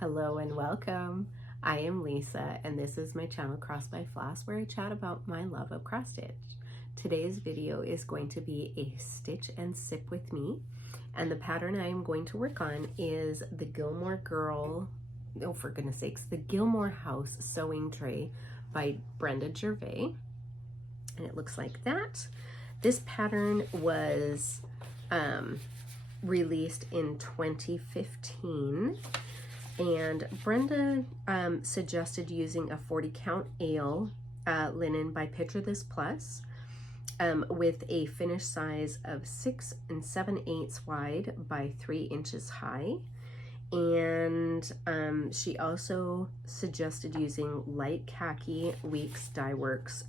Hello and welcome. I am Lisa and this is my channel Cross by Floss, where I chat about my love of cross stitch. Today's video is going to be a stitch and sip with me, and the pattern I am going to work on is the Gilmore Girl, oh for goodness sakes, the Gilmore House Sewing Tray by Brenda Gervais, and it looks like that. This pattern was released in 2015. And Brenda suggested using a 40 count ale linen by Picture This Plus with a finish size of 6 7/8 wide by 3 inches high. And she also suggested using light khaki Weeks Dye Works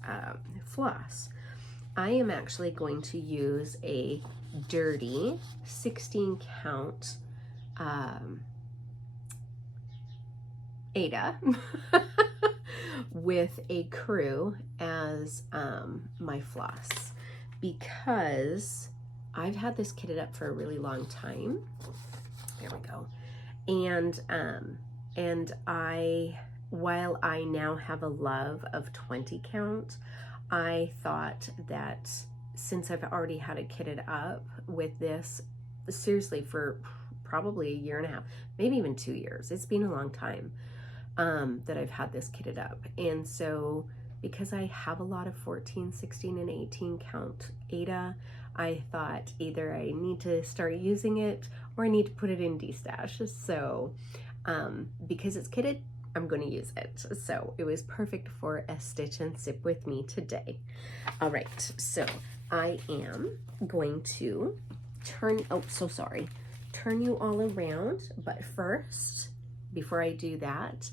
floss. I am actually going to use a dirty 16 count Ada with a crew as my floss, because I've had this kitted up for a really long time. There we go. And while I now have a love of 20 count, I thought that since I've already had it kitted up with this, seriously, for probably a year and a half, maybe even 2 years, it's been a long time that I've had this kitted up. And so because I have a lot of 14, 16, and 18 count Ada, I thought either I need to start using it or I need to put it in D-stash. So because it's kitted, I'm going to use it. So it was perfect for a stitch and sip with me today. All right, so I am going to turn you all around, but first, before I do that,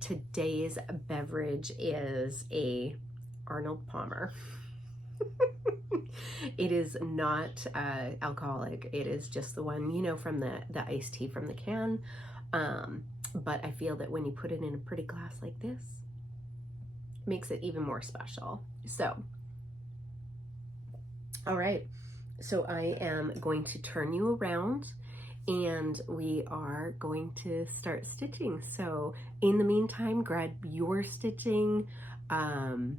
today's beverage is a Arnold Palmer. It is not alcoholic. It is just the one, you know, from the iced tea from the can. But I feel that when you put it in a pretty glass like this, it makes it even more special. So, all right. So I am going to turn you around and we are going to start stitching. So in the meantime, grab your stitching, your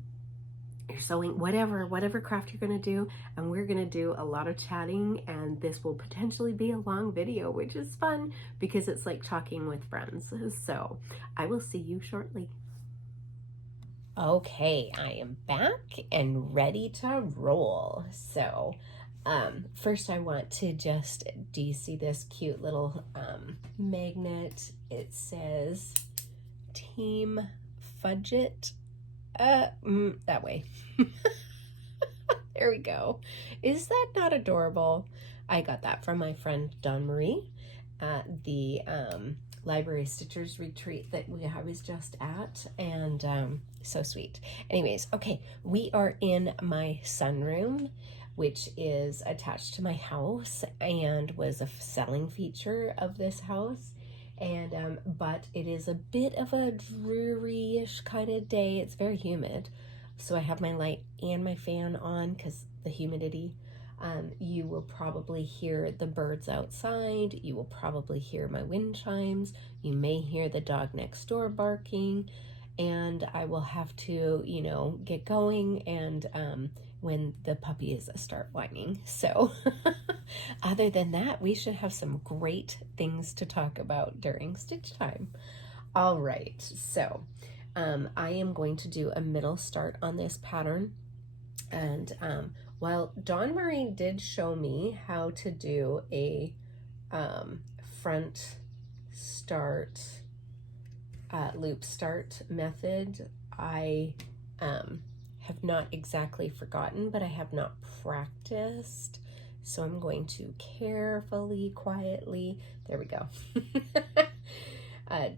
sewing, whatever craft you're gonna do, and we're gonna do a lot of chatting, and this will potentially be a long video, which is fun because it's like talking with friends. So I will see you shortly. Okay, I am back and ready to roll. So first I want to just, do you see this cute little magnet? It says Team Fudget, that way. There we go. Is that not adorable? I got that from my friend Dawn Marie at the Library Stitchers retreat that I was just at, and so sweet. Anyways, okay, we are in my sunroom, which is attached to my house and was a selling feature of this house. And but it is a bit of a dreary-ish kind of day. It's very humid, so I have my light and my fan on because the humidity. You will probably hear the birds outside. You will probably hear my wind chimes. You may hear the dog next door barking, and I will have to, you know, get going and when the puppies start whining. So other than that, we should have some great things to talk about during stitch time. All right, so I am going to do a middle start on this pattern. And while Dawn Marie did show me how to do a front start, loop start method, I have not exactly forgotten, but I have not practiced. So I'm going to carefully, quietly, there we go,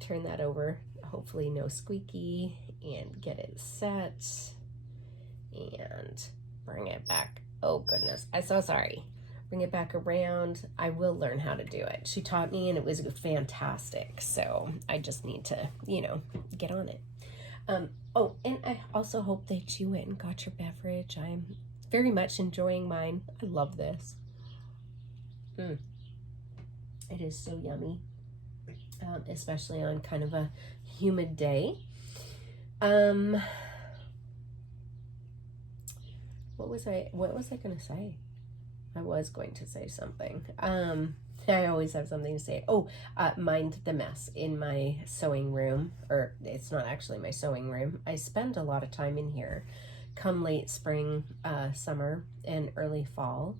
turn that over, hopefully no squeaky, and get it set, and bring it back. Oh goodness, I'm so sorry. Bring it back around. I will learn how to do it. She taught me and it was fantastic. So I just need to, you know, get on it. Oh, and I also hope that you went and got your beverage. I'm very much enjoying mine. I love this. It is so yummy. especially on kind of a humid day. What was I going to say? I was going to say something. I always have something to say. Oh, mind the mess in my sewing room, or it's not actually my sewing room. I spend a lot of time in here come late spring, summer, and early fall.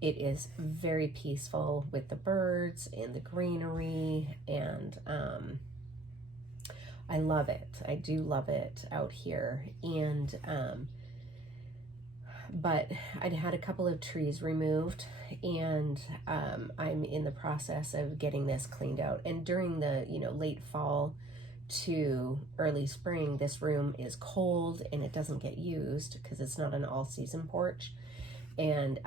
It is very peaceful with the birds and the greenery, and I love it. I do love it out here. And but I'd had a couple of trees removed, and I'm in the process of getting this cleaned out. And during the, you know, late fall to early spring, this room is cold and it doesn't get used because it's not an all-season porch. And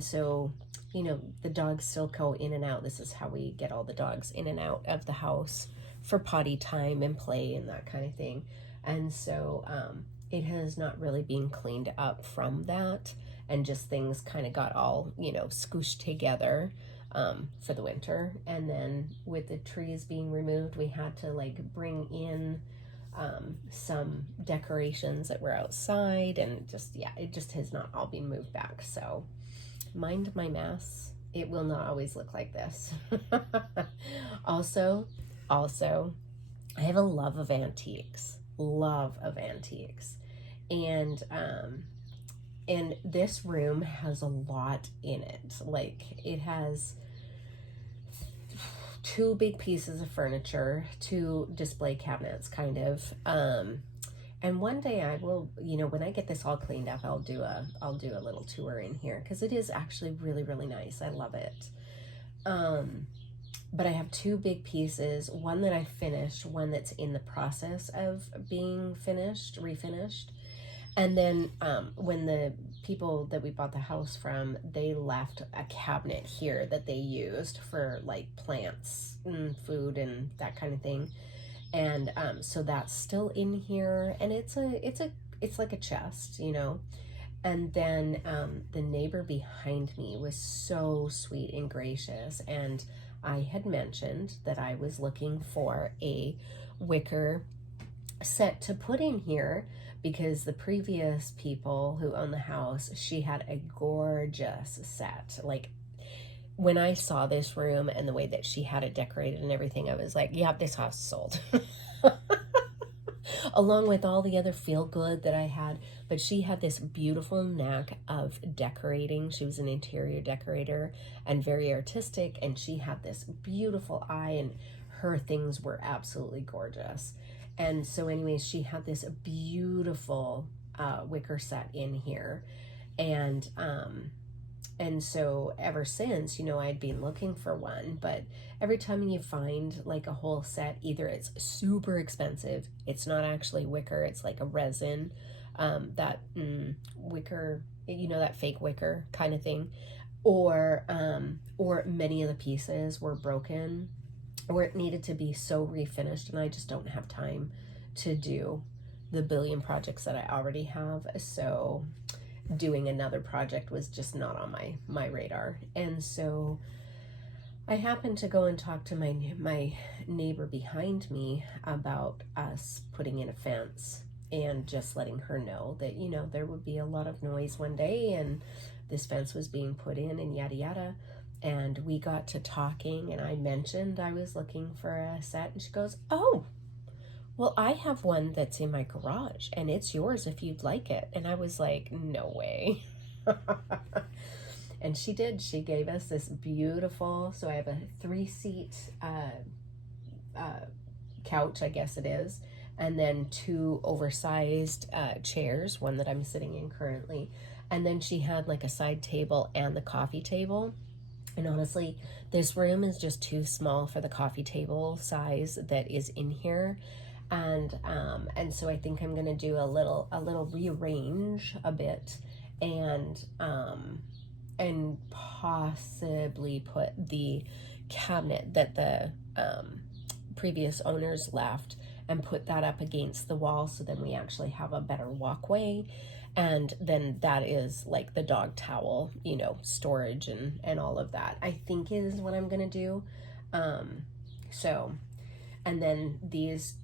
so, you know, the dogs still go in and out. This is how we get all the dogs in and out of the house for potty time and play and that kind of thing. And so it has not really been cleaned up from that, and just things kind of got all, you know, scooshed together for the winter. And then with the trees being removed, we had to like bring in some decorations that were outside, and just, yeah, it just has not all been moved back. So mind my mess. It will not always look like this. Also, I have a love of antiques. And this room has a lot in it. Like, it has 2 big pieces of furniture, 2 display cabinets, kind of. And one day I will, you know, when I get this all cleaned up, I'll do a little tour in here, because it is actually really, really nice. I love it. But I have 2 big pieces, one that I finished, one that's in the process of being refinished. And then when the people that we bought the house from, they left a cabinet here that they used for like plants and food and that kind of thing. And so that's still in here, and it's like a chest, you know. And then the neighbor behind me was so sweet and gracious, and I had mentioned that I was looking for a wicker set to put in here, because the previous people who owned the house, she had a gorgeous set. Like, when I saw this room and the way that she had it decorated and everything, I was like, yeah, this house is sold. Along with all the other feel good that I had. But she had this beautiful knack of decorating. She was an interior decorator and very artistic, and she had this beautiful eye, and her things were absolutely gorgeous. And so anyways, she had this beautiful wicker set in here. And so ever since, you know, I'd been looking for one, but every time you find like a whole set, either it's super expensive, it's not actually wicker, it's like a resin, wicker, you know, that fake wicker kind of thing, or many of the pieces were broken, or it needed to be so refinished, and I just don't have time to do the billion projects that I already have. So doing another project was just not on my radar. And so I happened to go and talk to my neighbor behind me about us putting in a fence, and just letting her know that, you know, there would be a lot of noise one day, and this fence was being put in, and yada yada. And we got to talking, and I mentioned I was looking for a set, and she goes, oh, well, I have one that's in my garage, and it's yours if you'd like it. And I was like, no way. And she did. She gave us this beautiful, so I have a 3-seat couch, I guess it is, and then 2 oversized chairs, one that I'm sitting in currently. And then she had like a side table and the coffee table. And honestly, this room is just too small for the coffee table size that is in here. And so I think I'm gonna do a little rearrange a bit, and possibly put the cabinet that the previous owners left, and put that up against the wall, so then we actually have a better walkway. And then that is like the dog towel, you know, storage and all of that, I think is what I'm gonna do. So, and then these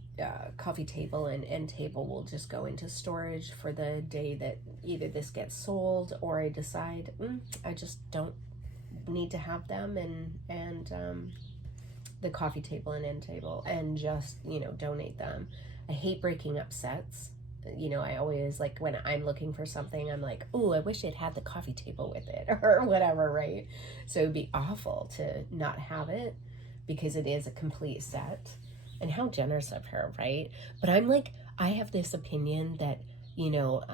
coffee table and end table will just go into storage for the day that either this gets sold or I decide I just don't need to have them, and the coffee table and end table, and just, you know, donate them. I hate breaking up sets. You know, I always, like, when I'm looking for something, I'm like, oh, I wish it had the coffee table with it or whatever, right? So it'd be awful to not have it because it is a complete set. And how generous of her, right? But I'm like, I have this opinion that, you know,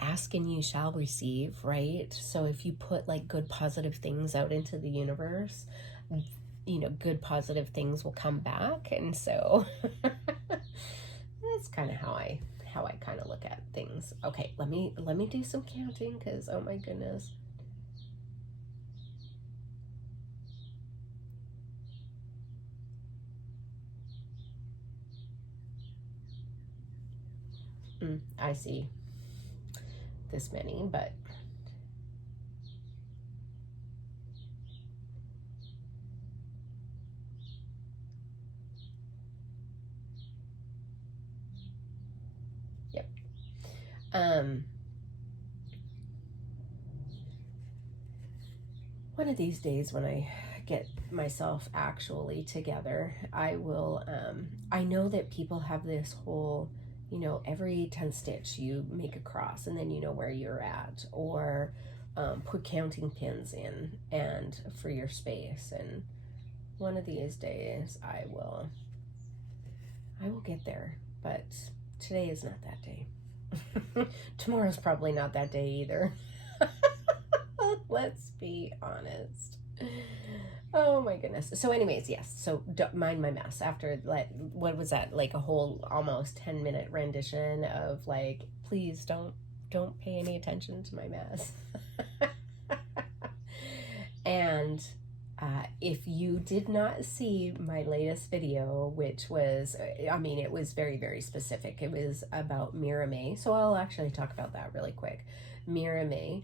ask and you shall receive, right? So if you put like good positive things out into the universe, you know, good positive things will come back. And so that's kind of how I kind of look at things. Okay, let me do some counting, because oh my goodness. I see this many, but yep. One of these days when I get myself actually together, I will, I know that people have this whole, you know, every 10 stitch you make a cross and then you know where you're at, or put counting pins in and for your space. And one of these days I will get there, but today is not that day. Tomorrow's probably not that day either. Let's be honest. Oh my goodness. So anyways, yes, so don't mind my mess after, like, what was that, like a whole almost 10-minute rendition of like, please don't pay any attention to my mess. And if you did not see my latest video, which was, I mean, it was very, very specific. It was about Mira May. So I'll actually talk about that really quick. Mira May.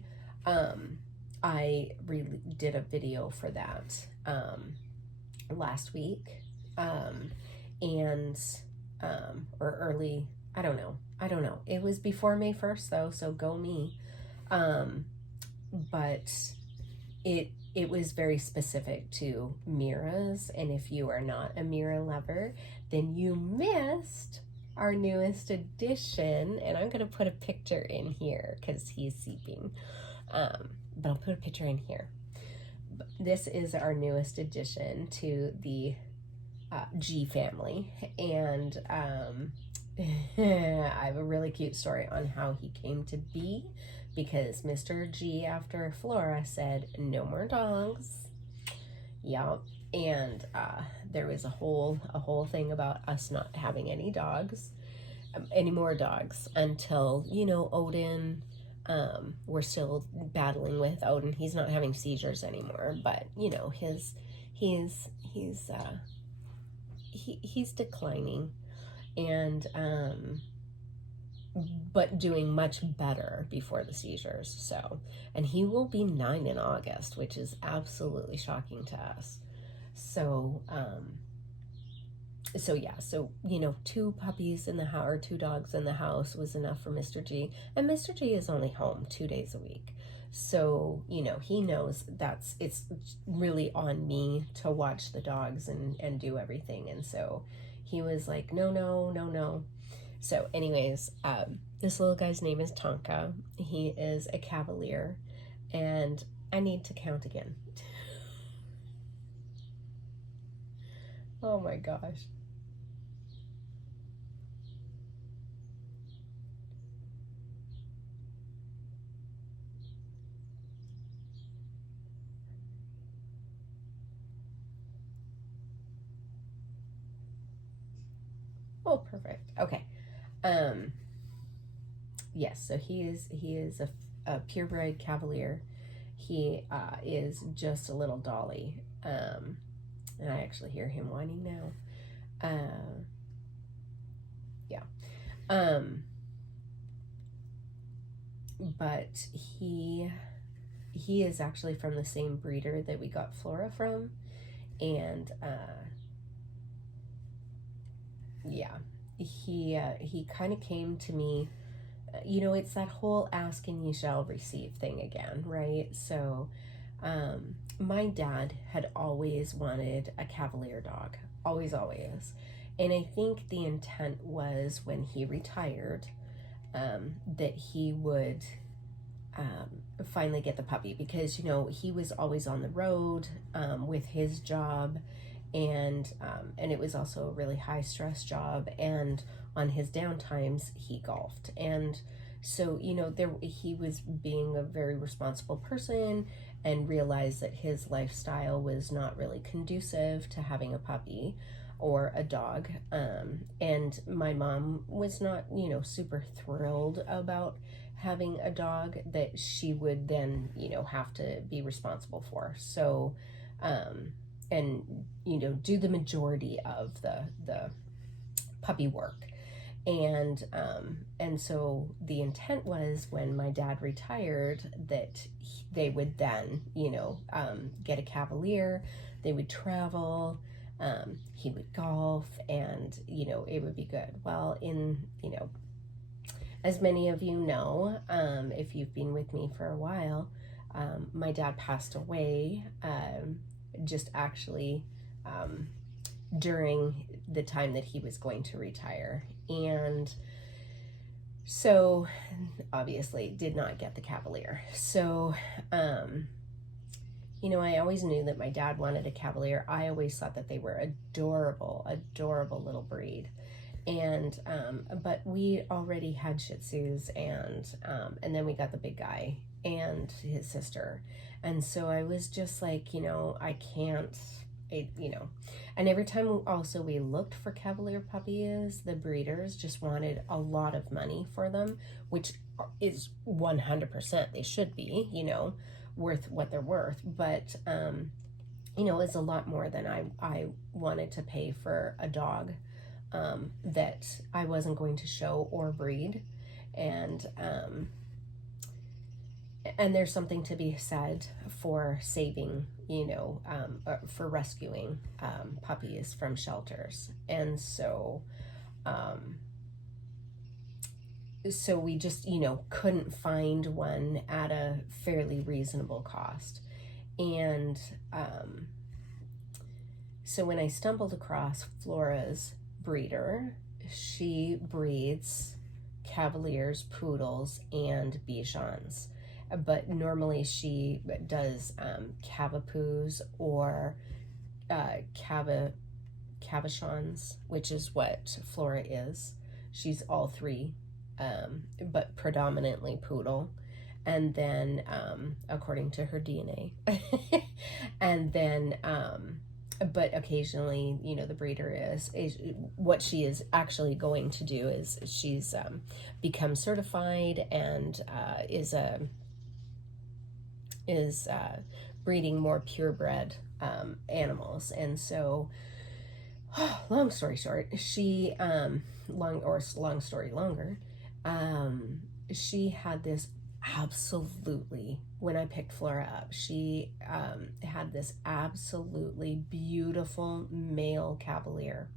I really did a video for that last week, and or early, I don't know. It was before May 1st though, so go me. But it was very specific to Miras, and if you are not a Mira lover, then you missed our newest edition, and I'm gonna put a picture in here because he's sleeping. But I'll put a picture in here. This is our newest addition to the G family, and I have a really cute story on how he came to be, because Mr. G, after Flora, said no more dogs. Yep. And there was a whole thing about us not having any more dogs until, you know, Odin. We're still battling with Odin. He's not having seizures anymore, but you know, he's declining, and but doing much better before the seizures. So, and he will be 9 in August, which is absolutely shocking to us. So so yeah, so, you know, 2 puppies in the house, or 2 dogs in the house, was enough for Mr. G. And Mr. G is only home 2 days a week. So, you know, he knows it's really on me to watch the dogs and do everything. And so he was like, no. So anyways, this little guy's name is Tonka. He is a Cavalier, and I need to count again. Oh my gosh. Oh, perfect. Okay. Yes, so he is a purebred Cavalier. He is just a little dolly. And I actually hear him whining now. Yeah. But he is actually from the same breeder that we got Flora from, and yeah, he kind of came to me, you know, it's that whole ask and you shall receive thing again, right? So my dad had always wanted a Cavalier dog, always, always. And I think the intent was when he retired, that he would finally get the puppy, because, you know, he was always on the road with his job, and it was also a really high stress job, and on his downtimes he golfed. And so, you know, he was being a very responsible person and realized that his lifestyle was not really conducive to having a puppy or a dog. And my mom was not, you know, super thrilled about having a dog that she would then, you know, have to be responsible for. So, and, you know, do the majority of the puppy work. And so the intent was, when my dad retired, that they would then, you know, get a Cavalier, they would travel, he would golf, and, you know, it would be good. Well, you know, as many of you know, if you've been with me for a while, my dad passed away, just actually, during the time that he was going to retire. And so obviously did not get the Cavalier. So, you know, I always knew that my dad wanted a Cavalier. I always thought that they were adorable, adorable little breed. And, but we already had Shih Tzus, and then we got the big guy and his sister. And so I was just like, you know, I can't, you know, and every time also we looked for Cavalier puppies, the breeders just wanted a lot of money for them, which is 100%, they should be, you know, worth what they're worth. But, you know, it's a lot more than I wanted to pay for a dog that I wasn't going to show or breed. And there's something to be said for saving, you know, for rescuing puppies from shelters. And so, so we just, you know, couldn't find one at a fairly reasonable cost. And so when I stumbled across Flora's breeder, she breeds Cavaliers, Poodles, and Bichons. But normally she does Cavapoos or Cavachons, which is what Flora is. She's all three, but predominantly Poodle. And then, according to her DNA. And then, but occasionally, you know, the breeder is what she is actually going to do is she's become certified and is breeding more purebred animals. And so, long story short, she long story longer, she had this absolutely, when I picked Flora up, she had this absolutely beautiful male Cavalier.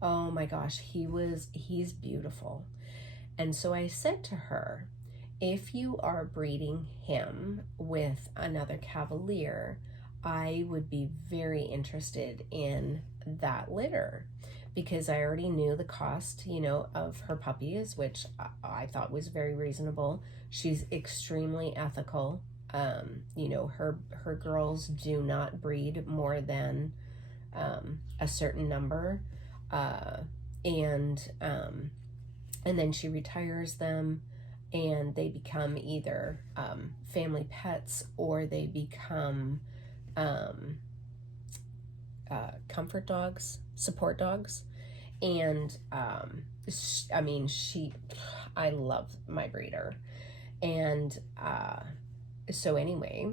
Oh my gosh, he's beautiful. And so I said to her, if you are breeding him with another Cavalier, I would be very interested in that litter, because I already knew the cost, you know, of her puppies, which I thought was very reasonable. She's extremely ethical. You know, her girls do not breed more than a certain number, and then she retires them, and they become either family pets or they become comfort dogs, support dogs. And I mean, I love my breeder. And so anyway,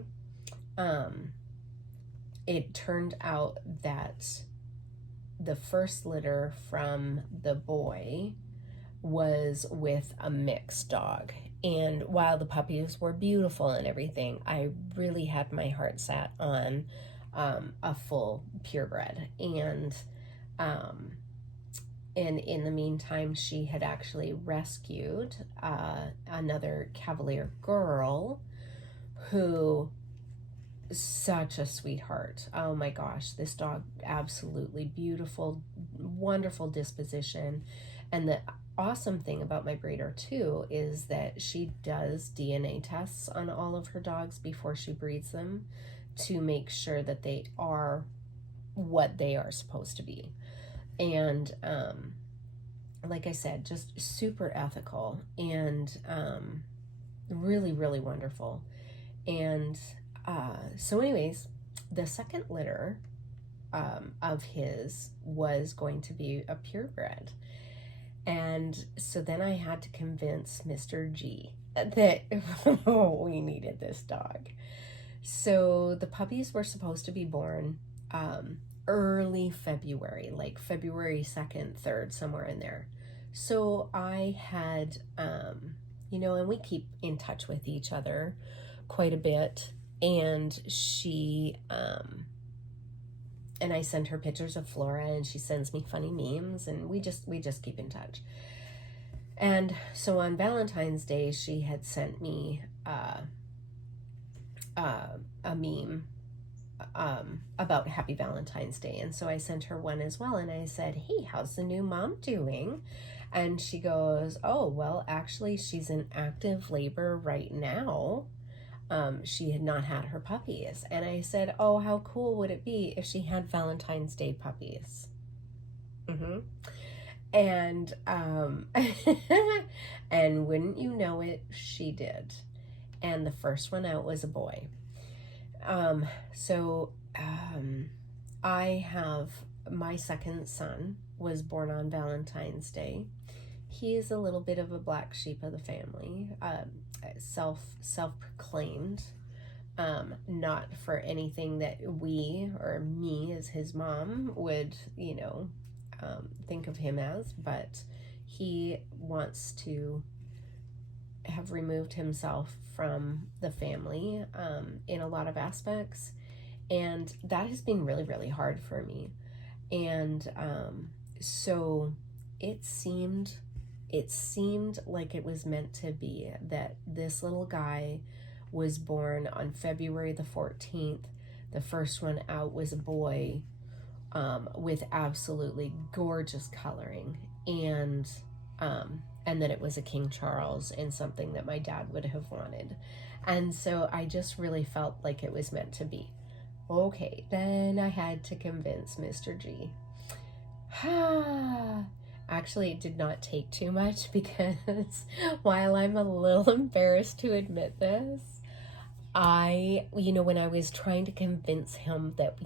it turned out that the first litter from the boy was with a mixed dog. And while the puppies were beautiful and everything, I really had my heart set on a full purebred. And And in the meantime, she had actually rescued another Cavalier girl who, such a sweetheart. Oh my gosh, this dog, absolutely beautiful, wonderful disposition. And the awesome thing about my breeder too is that she does DNA tests on all of her dogs before she breeds them to make sure that they are what they are supposed to be. And like I said, just super ethical and really, really wonderful. And so anyways, the second litter of his was going to be a purebred. And so then I had to convince Mr. G that we needed this dog. So the puppies were supposed to be born early February, like February 2nd, 3rd, somewhere in there. So I had, you know, and we keep in touch with each other quite a bit. And she, and I send her pictures of Flora, and she sends me funny memes, and we just keep in touch. And so on Valentine's Day, she had sent me a meme about Happy Valentine's Day. And so I sent her one as well. And I said, hey, how's the new mom doing? And she goes, oh, well, actually, she's in active labor right now. She had not had her puppies. And I said, oh, how cool would it be if she had Valentine's Day puppies? And, and wouldn't you know it, she did. And the first one out was a boy. I have, my second son was born on Valentine's Day. He is a little bit of a black sheep of the family, self-proclaimed, not for anything that we or me as his mom would, you know, think of him as, but he wants to have removed himself from the family in a lot of aspects, and that has been really, really hard for me. And so it seemed like it was meant to be that this little guy was born on February the 14th. The first one out was a boy with absolutely gorgeous coloring, and that it was a King Charles and something that my dad would have wanted. And so I just really felt like it was meant to be. Okay, then I had to convince Mr. G. Actually, it did not take too much, because while I'm a little embarrassed to admit this, when I was trying to convince him that,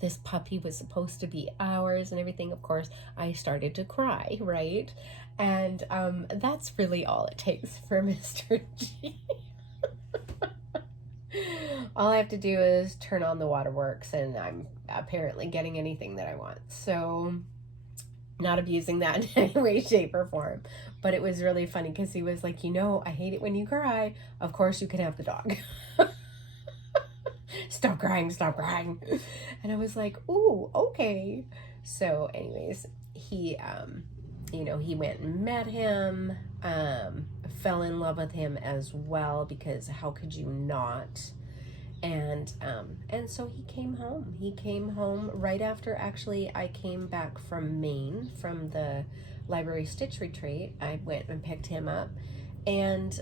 this puppy was supposed to be ours and everything, of course, I started to cry, right? And that's really all it takes for Mr. G. All I have to do is turn on the waterworks, and I'm apparently getting anything that I want. So, not abusing that in any way, shape, or form. But it was really funny, because he was like, I hate it when you cry. Of course you can have the dog. Stop crying, stop crying. And I was like, ooh, okay. So anyways, he went and met him, fell in love with him as well, because how could you not? And so he came home. He came home right after, actually, I came back from Maine, from the library stitch retreat. I went and picked him up, and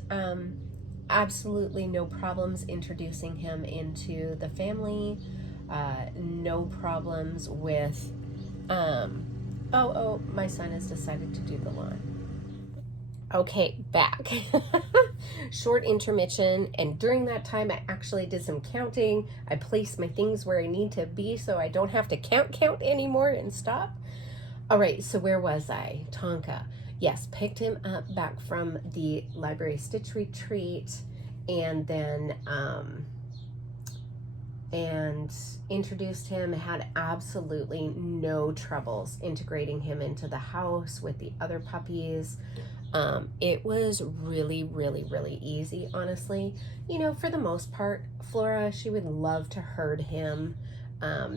absolutely no problems introducing him into the family. No problems with, my son has decided to do the lawn. Okay, back. Short intermission, and during that time I actually did some counting. I placed my things where I need to be so I don't have to count anymore and stop. All right, so where was I? Tonka. Yes, picked him up back from the library stitch retreat, and then and introduced him. Had absolutely no troubles integrating him into the house with the other puppies. It was really, really, really easy, honestly. For the most part, Flora, she would love to herd him.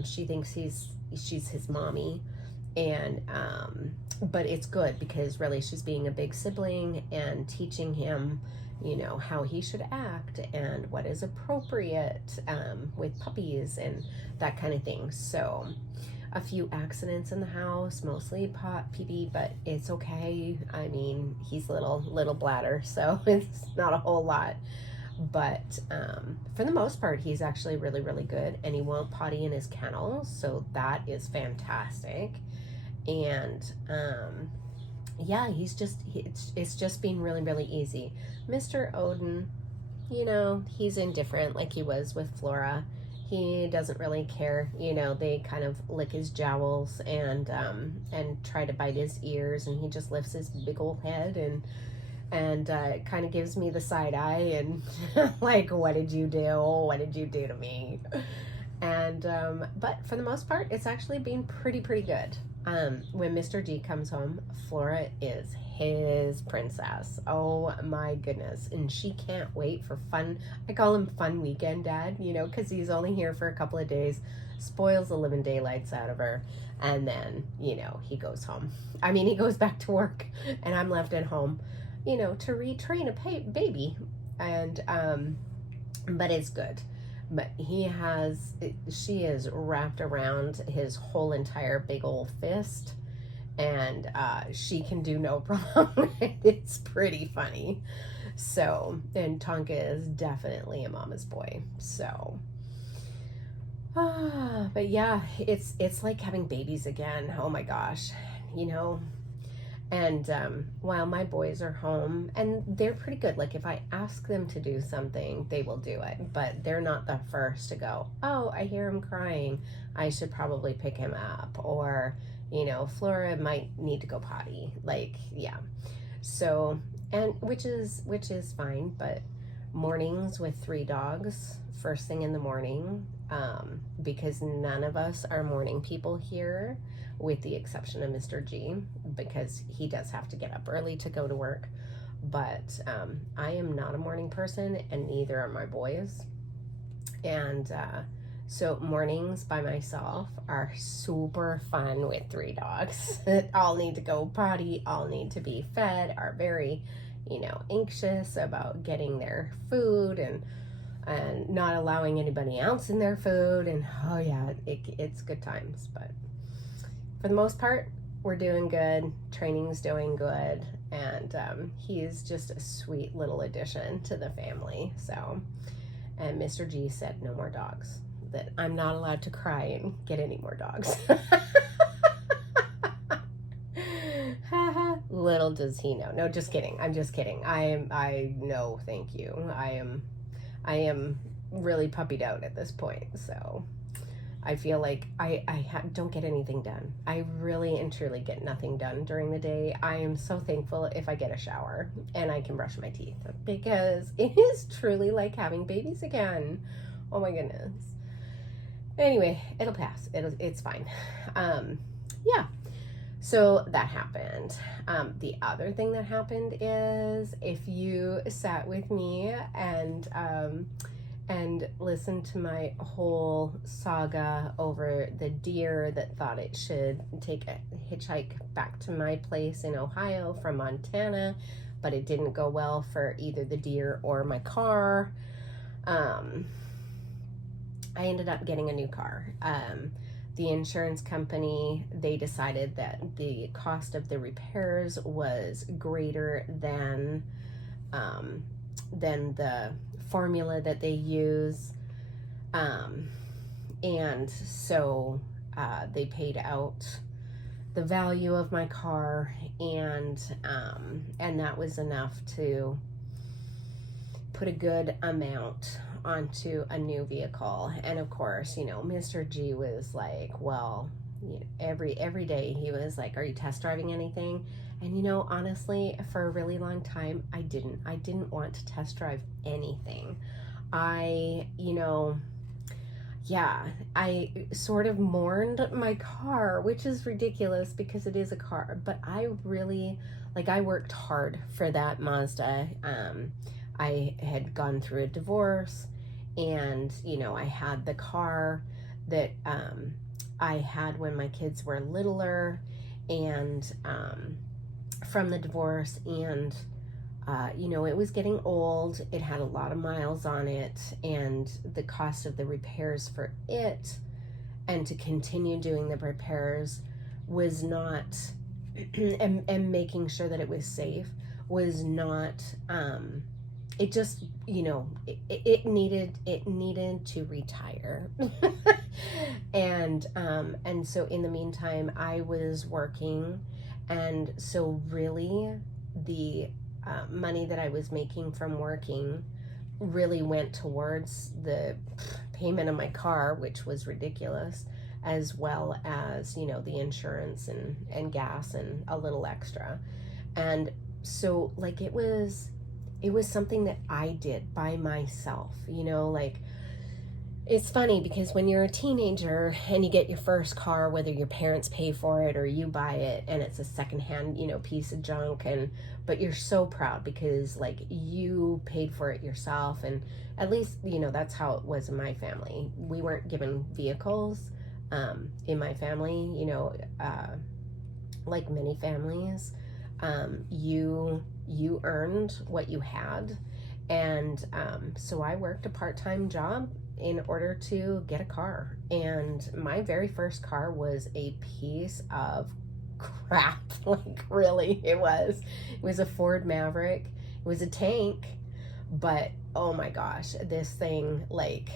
She thinks she's his mommy. And but it's good because really she's being a big sibling and teaching him, you know, how he should act and what is appropriate with puppies and that kind of thing. So a few accidents in the house, mostly pee-pee, but it's okay. I mean, he's little bladder, so it's not a whole lot. But for the most part, he's actually really good, and he won't potty in his kennel, so that is fantastic. And yeah, it's just been really easy. Mr. Odin, you know, he's indifferent like he was with Flora. He doesn't really care, you know. They kind of lick his jowls and try to bite his ears, and he just lifts his big old head and kind of gives me the side eye and like, what did you do? What did you do to me? And but for the most part, it's actually been pretty good. When Mr. G comes home, Flora is his princess. Oh my goodness. And she can't wait for fun. I call him Fun Weekend Dad, you know, because he's only here for a couple of days, spoils the living daylights out of her, and then, you know, he goes home. I mean, he goes back to work, and I'm left at home, you know, to retrain a baby. And but it's good. But she is wrapped around his whole entire big old fist, and she can do no problem. It's pretty funny. So, and Tonka is definitely a mama's boy. So, but yeah, it's like having babies again. Oh my gosh, you know. And while my boys are home, and they're pretty good, like if I ask them to do something, they will do it, but they're not the first to go, oh, I hear him crying, I should probably pick him up, or, you know, Flora might need to go potty, like, yeah. So, and which is fine, but mornings with 3 dogs, first thing in the morning, because none of us are morning people here, with the exception of Mr. G, because he does have to get up early to go to work. But I am not a morning person, and neither are my boys. And so mornings by myself are super fun with 3 dogs. All need to go potty, all need to be fed, are very, you know, anxious about getting their food and not allowing anybody else in their food. And oh yeah, it's good times. But for the most part, we're doing good. Training's doing good. And he's just a sweet little addition to the family. So, and Mr. G said no more dogs. That I'm not allowed to cry and get any more dogs. Little does he know. No, just kidding. I'm just kidding. I no, thank you. I am really puppied out at this point. So I feel like I don't get anything done. I really and truly get nothing done during the day. I am so thankful if I get a shower and I can brush my teeth, because it is truly like having babies again. Oh my goodness. Anyway, it'll pass. It's fine. Yeah. So that happened. The other thing that happened is, if you sat with me and listened to my whole saga over the deer that thought it should take a hitchhike back to my place in Ohio from Montana, but it didn't go well for either the deer or my car, I ended up getting a new car. The insurance company, they decided that the cost of the repairs was greater than the formula that they use, and so they paid out the value of my car, and that was enough to put a good amount onto a new vehicle. And of course, you know, Mr. G was like, well, you know, every day he was like, are you test driving anything? And you know, honestly, for a really long time, I didn't want to test drive anything. I sort of mourned my car, which is ridiculous because it is a car, but I really, like, I worked hard for that Mazda. I had gone through a divorce, and, you know, I had the car that I had when my kids were littler, and from the divorce, and you know, it was getting old. It had a lot of miles on it, and the cost of the repairs for it and to continue doing the repairs was not and making sure that it was safe was not it just, you know, it needed to retire. And so in the meantime I was working, and so really the money that I was making from working really went towards the payment of my car, which was ridiculous, as well as, you know, the insurance and gas and a little extra. And so like it was something that I did by myself, you know. Like, it's funny because when you're a teenager and you get your first car, whether your parents pay for it or you buy it, and it's a secondhand, you know, piece of junk, but you're so proud because like you paid for it yourself. And at least, you know, that's how it was in my family. We weren't given vehicles in my family, you know, like many families. You earned what you had. And so I worked a part-time job in order to get a car. And my very first car was a piece of crap. Like, really, it was a Ford Maverick. It was a tank, but oh my gosh, this thing, like,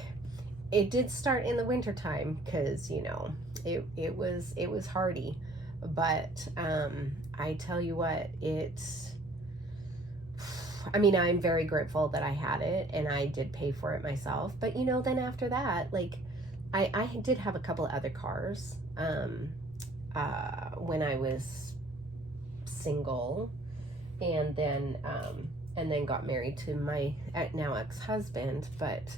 it did start in the wintertime because, you know, it was hardy. But I tell you what, I mean, I'm very grateful that I had it, and I did pay for it myself. But, you know, then after that, like, I did have a couple of other cars when I was single, and then got married to my now ex-husband. But,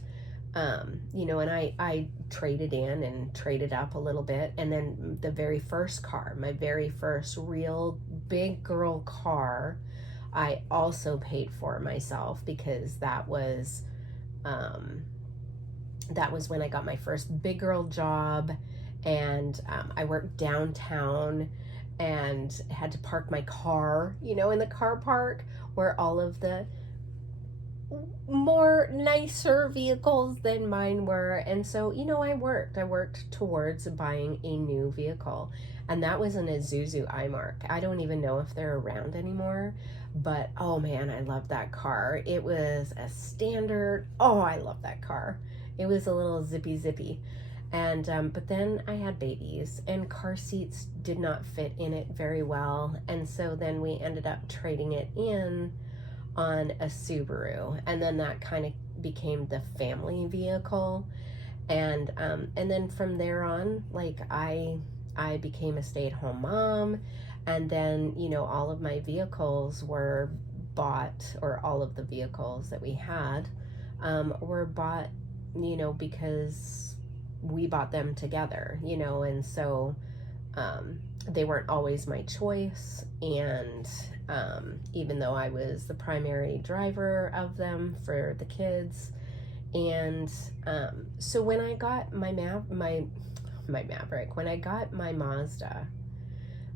you know, and I traded in and traded up a little bit. And then the very first car, my very first real big girl car, I also paid for myself, because that was when I got my first big girl job, and I worked downtown and had to park my car, you know, in the car park where all of the more nicer vehicles than mine were. And so, you know, I worked towards buying a new vehicle, and that was an Isuzu iMark. I don't even know if they're around anymore, but oh man, I love that car. It was a standard. Oh, I love that car. It was a little zippy. And but then I had babies, and car seats did not fit in it very well, and so then we ended up trading it in on a Subaru, and then that kind of became the family vehicle. And then from there on, like, I became a stay-at-home mom. And then, you know, all of my vehicles were bought, or all of the vehicles that we had were bought, you know, because we bought them together, you know. And so they weren't always my choice. And even though I was the primary driver of them for the kids. And so when I got my Maverick, when I got my Mazda,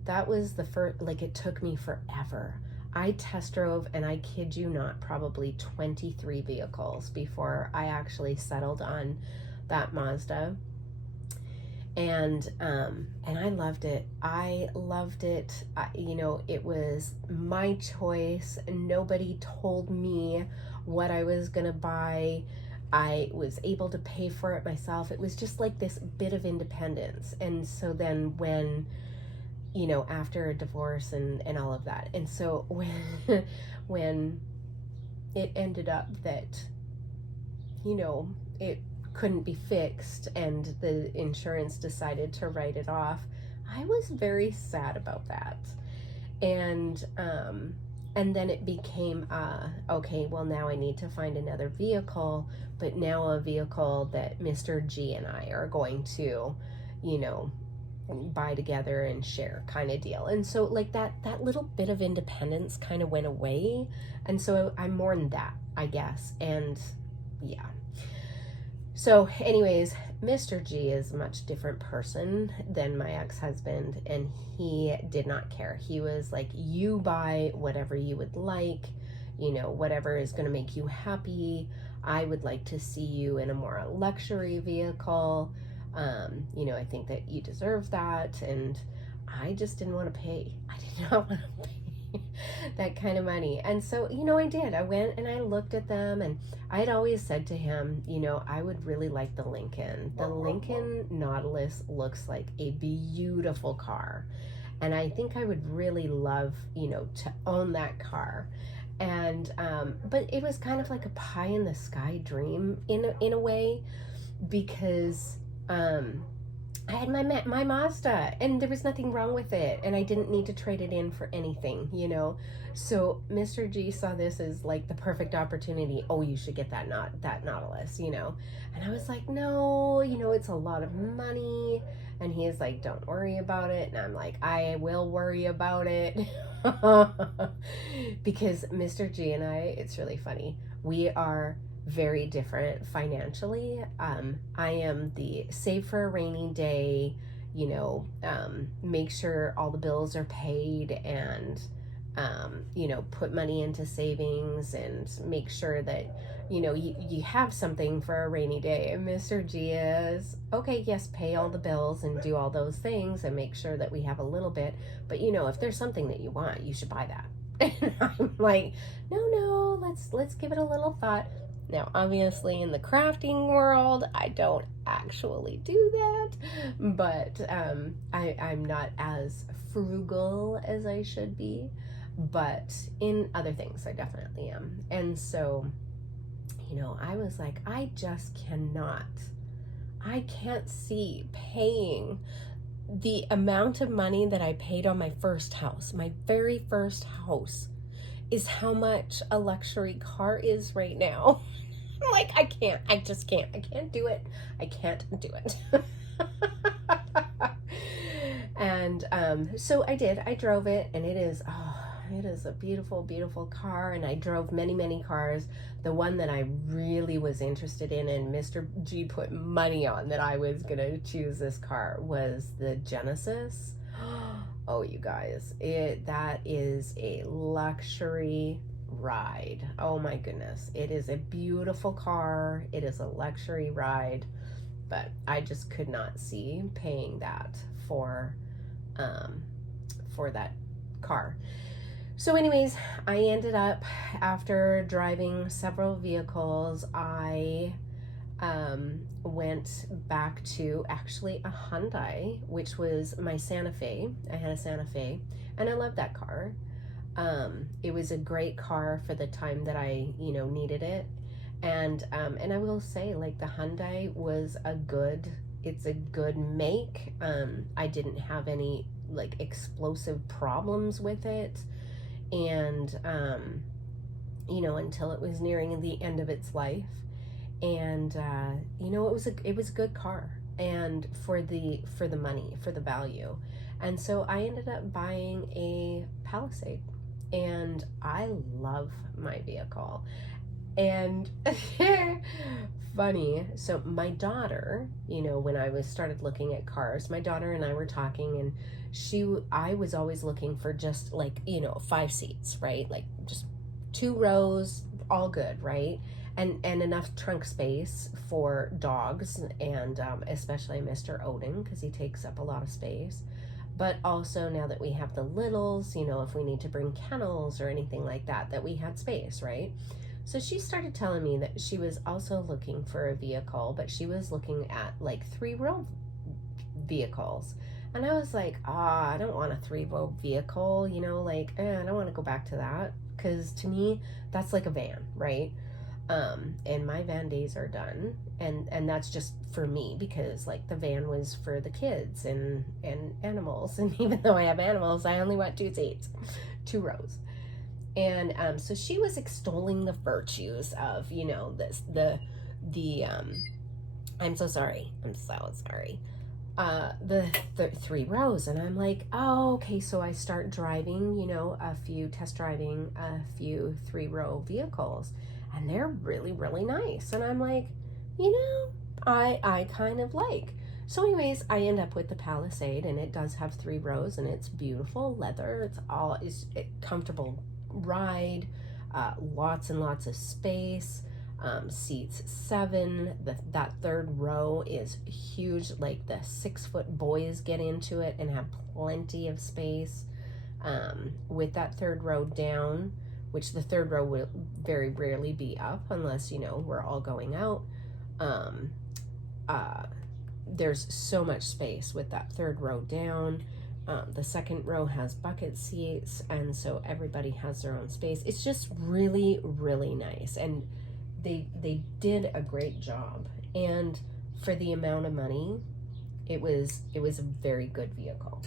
that was the first, like, it took me forever. I test drove, and I kid you not, probably 23 vehicles before I actually settled on that Mazda. And I loved it. You know, it was my choice. Nobody told me what I was gonna buy. I was able to pay for it myself. It was just like this bit of independence. And so then when, you know, after a divorce and all of that, and so when it ended up that, you know, it couldn't be fixed and the insurance decided to write it off, I was very sad about that. And then it became, okay, well, now I need to find another vehicle, but now a vehicle that Mr. G and I are going to, you know, buy together and share kind of deal. And so, like, that little bit of independence kind of went away. And so I mourned that, I guess. And yeah. So anyways, Mr. G is a much different person than my ex-husband, and he did not care. He was like, you buy whatever you would like, you know, whatever is going to make you happy. I would like to see you in a more luxury vehicle. You know, I think that you deserve that. And I just didn't want to pay. I did not want to pay that kind of money. And so, you know, I did. I went and I looked at them, and I had always said to him, you know, I would really like the Lincoln. The Lincoln Nautilus looks like a beautiful car. And I think I would really love, you know, to own that car. And, but it was kind of like a pie in the sky dream in a way, because, I had my Mazda, and there was nothing wrong with it, and I didn't need to trade it in for anything, you know. So Mr. G saw this as like the perfect opportunity. Oh, you should get that Nautilus, you know. And I was like, no, you know, it's a lot of money. And he is like, don't worry about it. And I'm like, I will worry about it. Because Mr. G and I, it's really funny, we are very different financially. I am the save for a rainy day, you know, make sure all the bills are paid, and you know, put money into savings and make sure that, you know, you have something for a rainy day. And Mr. G is, okay, yes, pay all the bills and do all those things and make sure that we have a little bit, but you know, if there's something that you want, you should buy that. And I'm like, no, let's give it a little thought. Now, obviously, in the crafting world, I don't actually do that, but I'm not as frugal as I should be, but in other things, I definitely am. And so, you know, I was like, I can't see paying the amount of money that I paid on my first house. My very first house is how much a luxury car is right now. Like, I just can't. I can't do it. I can't do it. And so I did. I drove it, and it is a beautiful, beautiful car. And I drove many, many cars. The one that I really was interested in, and Mr. G put money on that I was going to choose this car, was the Genesis. Oh, you guys, that is a luxury ride. Oh my goodness, it is a beautiful car. It is a luxury ride, but I just could not see paying that for that car. So anyways, I ended up, after driving several vehicles, I went back to actually a Hyundai, which was my Santa Fe. I had a Santa Fe, and I loved that car. It was a great car for the time that I, you know, needed it. And I will say, like, the Hyundai was it's a good make. I didn't have any, like, explosive problems with it. And, you know, until it was nearing the end of its life. And, you know, it was a good car, and for the money, for the value. And so I ended up buying a Palisade, and I love my vehicle. And funny, so my daughter, you know, when I started looking at cars, my daughter and I were talking, and I was always looking for just, like, you know, 5 seats, right? Like, just 2 rows, all good, right? And enough trunk space for dogs, and especially Mr. Odin, because he takes up a lot of space. But also, now that we have the littles, you know, if we need to bring kennels or anything like that, that we had space, right? So she started telling me that she was also looking for a vehicle, but she was looking at, like, 3-row vehicles. And I was like, I don't want a 3-row vehicle, you know, like, I don't want to go back to that, because to me, that's like a van, right? And my van days are done, and that's just for me, because, like, the van was for the kids and animals, and even though I have animals, I only want 2 seats, 2 rows. And so she was extolling the virtues of, you know, I'm so sorry, the 3 rows. And I'm like, oh, okay. So I start driving, you know, test driving a few 3-row vehicles, and they're really, really nice. And I'm like, you know, I kind of like. So anyways, I end up with the Palisade, and it does have 3 rows, and it's beautiful leather. It's all is comfortable ride, lots and lots of space. Seats 7. That 3rd row is huge. Like the 6-foot boys get into it and have plenty of space. With that 3rd row down, which the 3rd row will very rarely be up unless, you know, we're all going out. There's so much space with that 3rd row down. The 2nd row has bucket seats, and so everybody has their own space. It's just really, really nice, and they did a great job. And for the amount of money, it was a very good vehicle,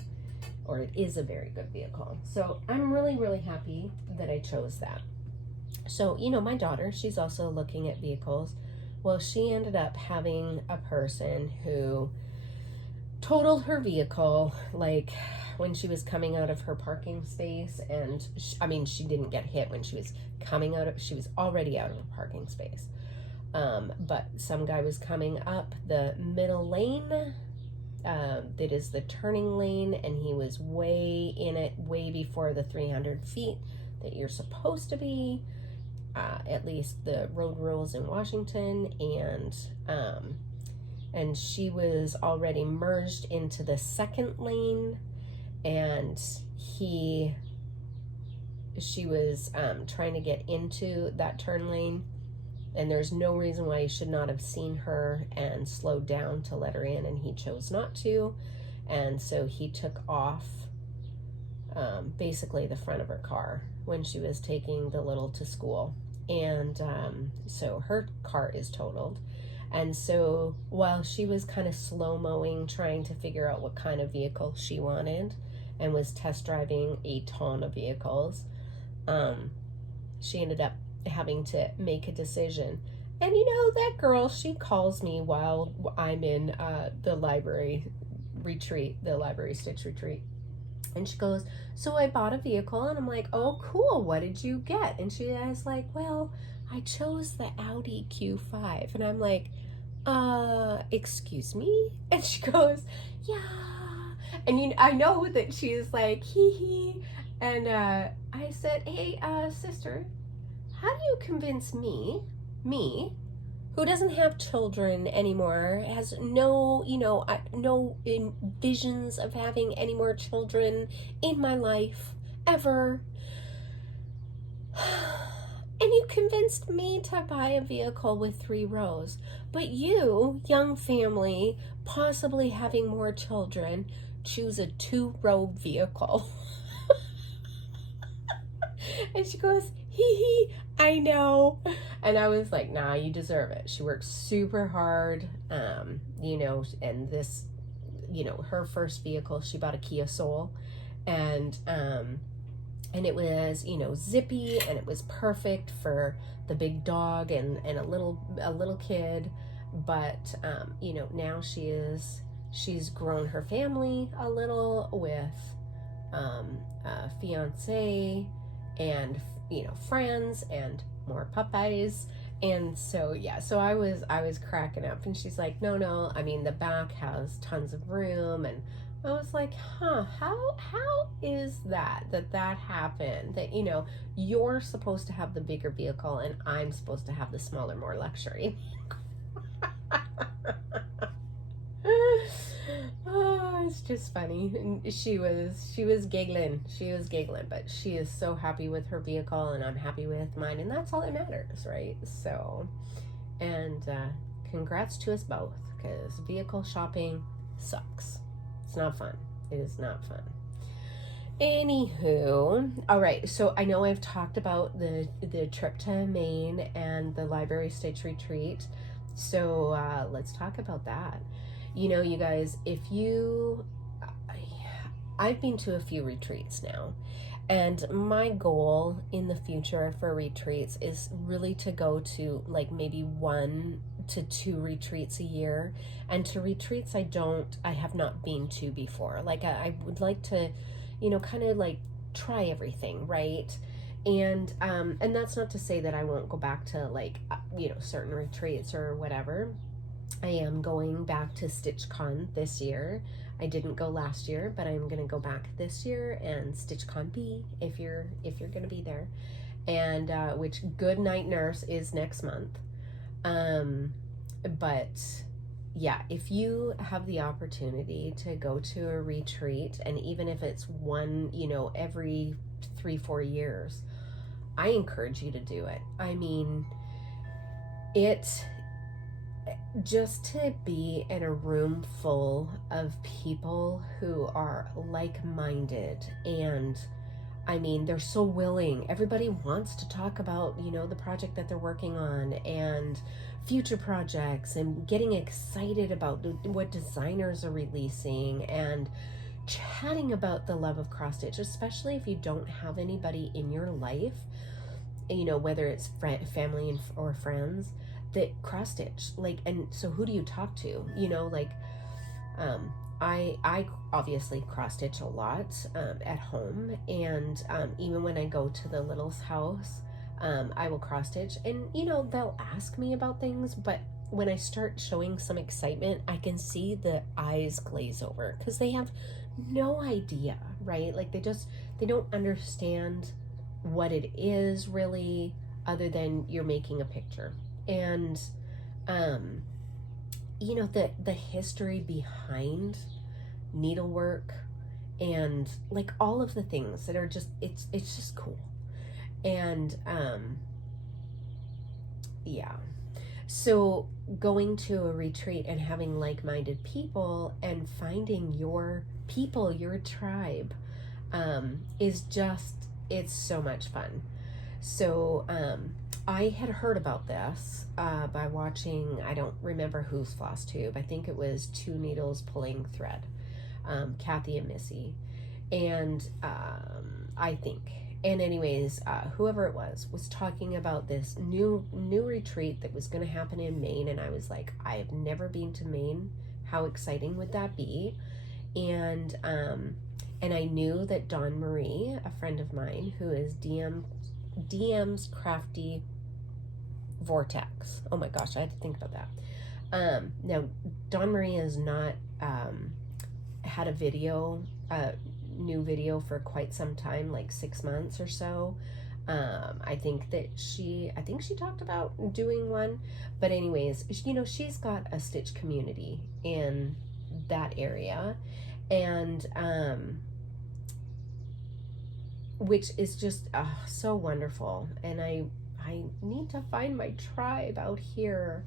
or it is a very good vehicle. So I'm really, really happy that I chose that. So, you know, my daughter, she's also looking at vehicles. Well, she ended up having a person who totaled her vehicle, like when she was coming out of her parking space. And she didn't get hit when she was she was already out of a parking space. But some guy was coming up the middle lane, that is the turning lane, and he was way in it, way before the 300 feet that you're supposed to be. At least the road rules in Washington, and she was already merged into the 2nd lane, and she was trying to get into that turn lane, and there's no reason why he should not have seen her and slowed down to let her in, and he chose not to, and so he took off basically the front of her car when she was taking the little to school. And so her car is totaled. And so while she was kind of slow-mowing, trying to figure out what kind of vehicle she wanted, and was test driving a ton of vehicles, she ended up having to make a decision. And you know, that girl, she calls me while I'm in the library retreat, the library stitch retreat. And she goes, so I bought a vehicle. And I'm like, oh, cool. What did you get? And she was like, well, I chose the Audi Q5. And I'm like, excuse me? And she goes, yeah. And I know that she's like, hee hee. And I said, hey, sister, how do you convince me, who doesn't have children anymore, has no, no visions of having any more children in my life, ever. And you convinced me to buy a vehicle with 3 rows. But you, young family, possibly having more children, choose a 2-row vehicle. And she goes, hee hee, I know. And I was like, nah, you deserve it. She works super hard, and this, her first vehicle, she bought a Kia Soul, and it was, zippy, and it was perfect for the big dog and a little kid. But, now she's grown her family a little with, a fiance and, friends and more puppies. And so, yeah, so I was cracking up, and she's like, no, the back has tons of room. And I was like, how is that happened? That, you're supposed to have the bigger vehicle and I'm supposed to have the smaller, more luxury. Oh, it's just funny. And she was giggling. But she is so happy with her vehicle, and I'm happy with mine, and that's all that matters, right? So, and congrats to us both, because vehicle shopping sucks. It's not fun. It is not fun. Anywho, all right, so I know I've talked about the trip to Maine and the library stitch retreat, so let's talk about that. You guys, I've been to a few retreats now, and my goal in the future for retreats is really to go to like maybe 1 to 2 retreats a year, and to retreats I have not been to before. Like I would like to, kind of like try everything, right? And that's not to say that I won't go back to like, certain retreats or whatever. I am going back to StitchCon this year. I didn't go last year, but I'm gonna go back this year, and StitchCon B if you're gonna be there, and which Good Night Nurse is next month. But yeah, if you have the opportunity to go to a retreat, and even if it's one, every 3-4 years, I encourage you to do it. I mean, just to be in a room full of people who are like-minded, and I mean, they're so willing. Everybody wants to talk about, the project that they're working on and future projects, and getting excited about what designers are releasing, and chatting about the love of cross stitch, especially if you don't have anybody in your life, whether it's family or friends that cross stitch. Like, and so who do you talk to? I obviously cross stitch a lot at home, and even when I go to the little's house, I will cross stitch, and they'll ask me about things, but when I start showing some excitement, I can see the eyes glaze over because they have no idea, right? Like they don't understand what it is really, other than you're making a picture. And the history behind needlework, and like all of the things that are just, it's just cool. And yeah, so going to a retreat and having like-minded people and finding your people, your tribe, is just, it's so much fun. So I had heard about this by watching, I don't remember whose Flosstube, I think it was Two Needles Pulling Thread, Kathy and Missy, and anyways, whoever it was talking about this new retreat that was going to happen in Maine, and I was like, I have never been to Maine. How exciting would that be? And I knew that Dawn Marie, a friend of mine who is DM's Crafty Vortex. Oh my gosh, I had to think about that. Now, Dawn Marie has not had a video, new video for quite some time, like 6 months or so. I think she talked about doing one, but anyways, she's got a stitch community in that area, and which is just so wonderful. And I need to find my tribe out here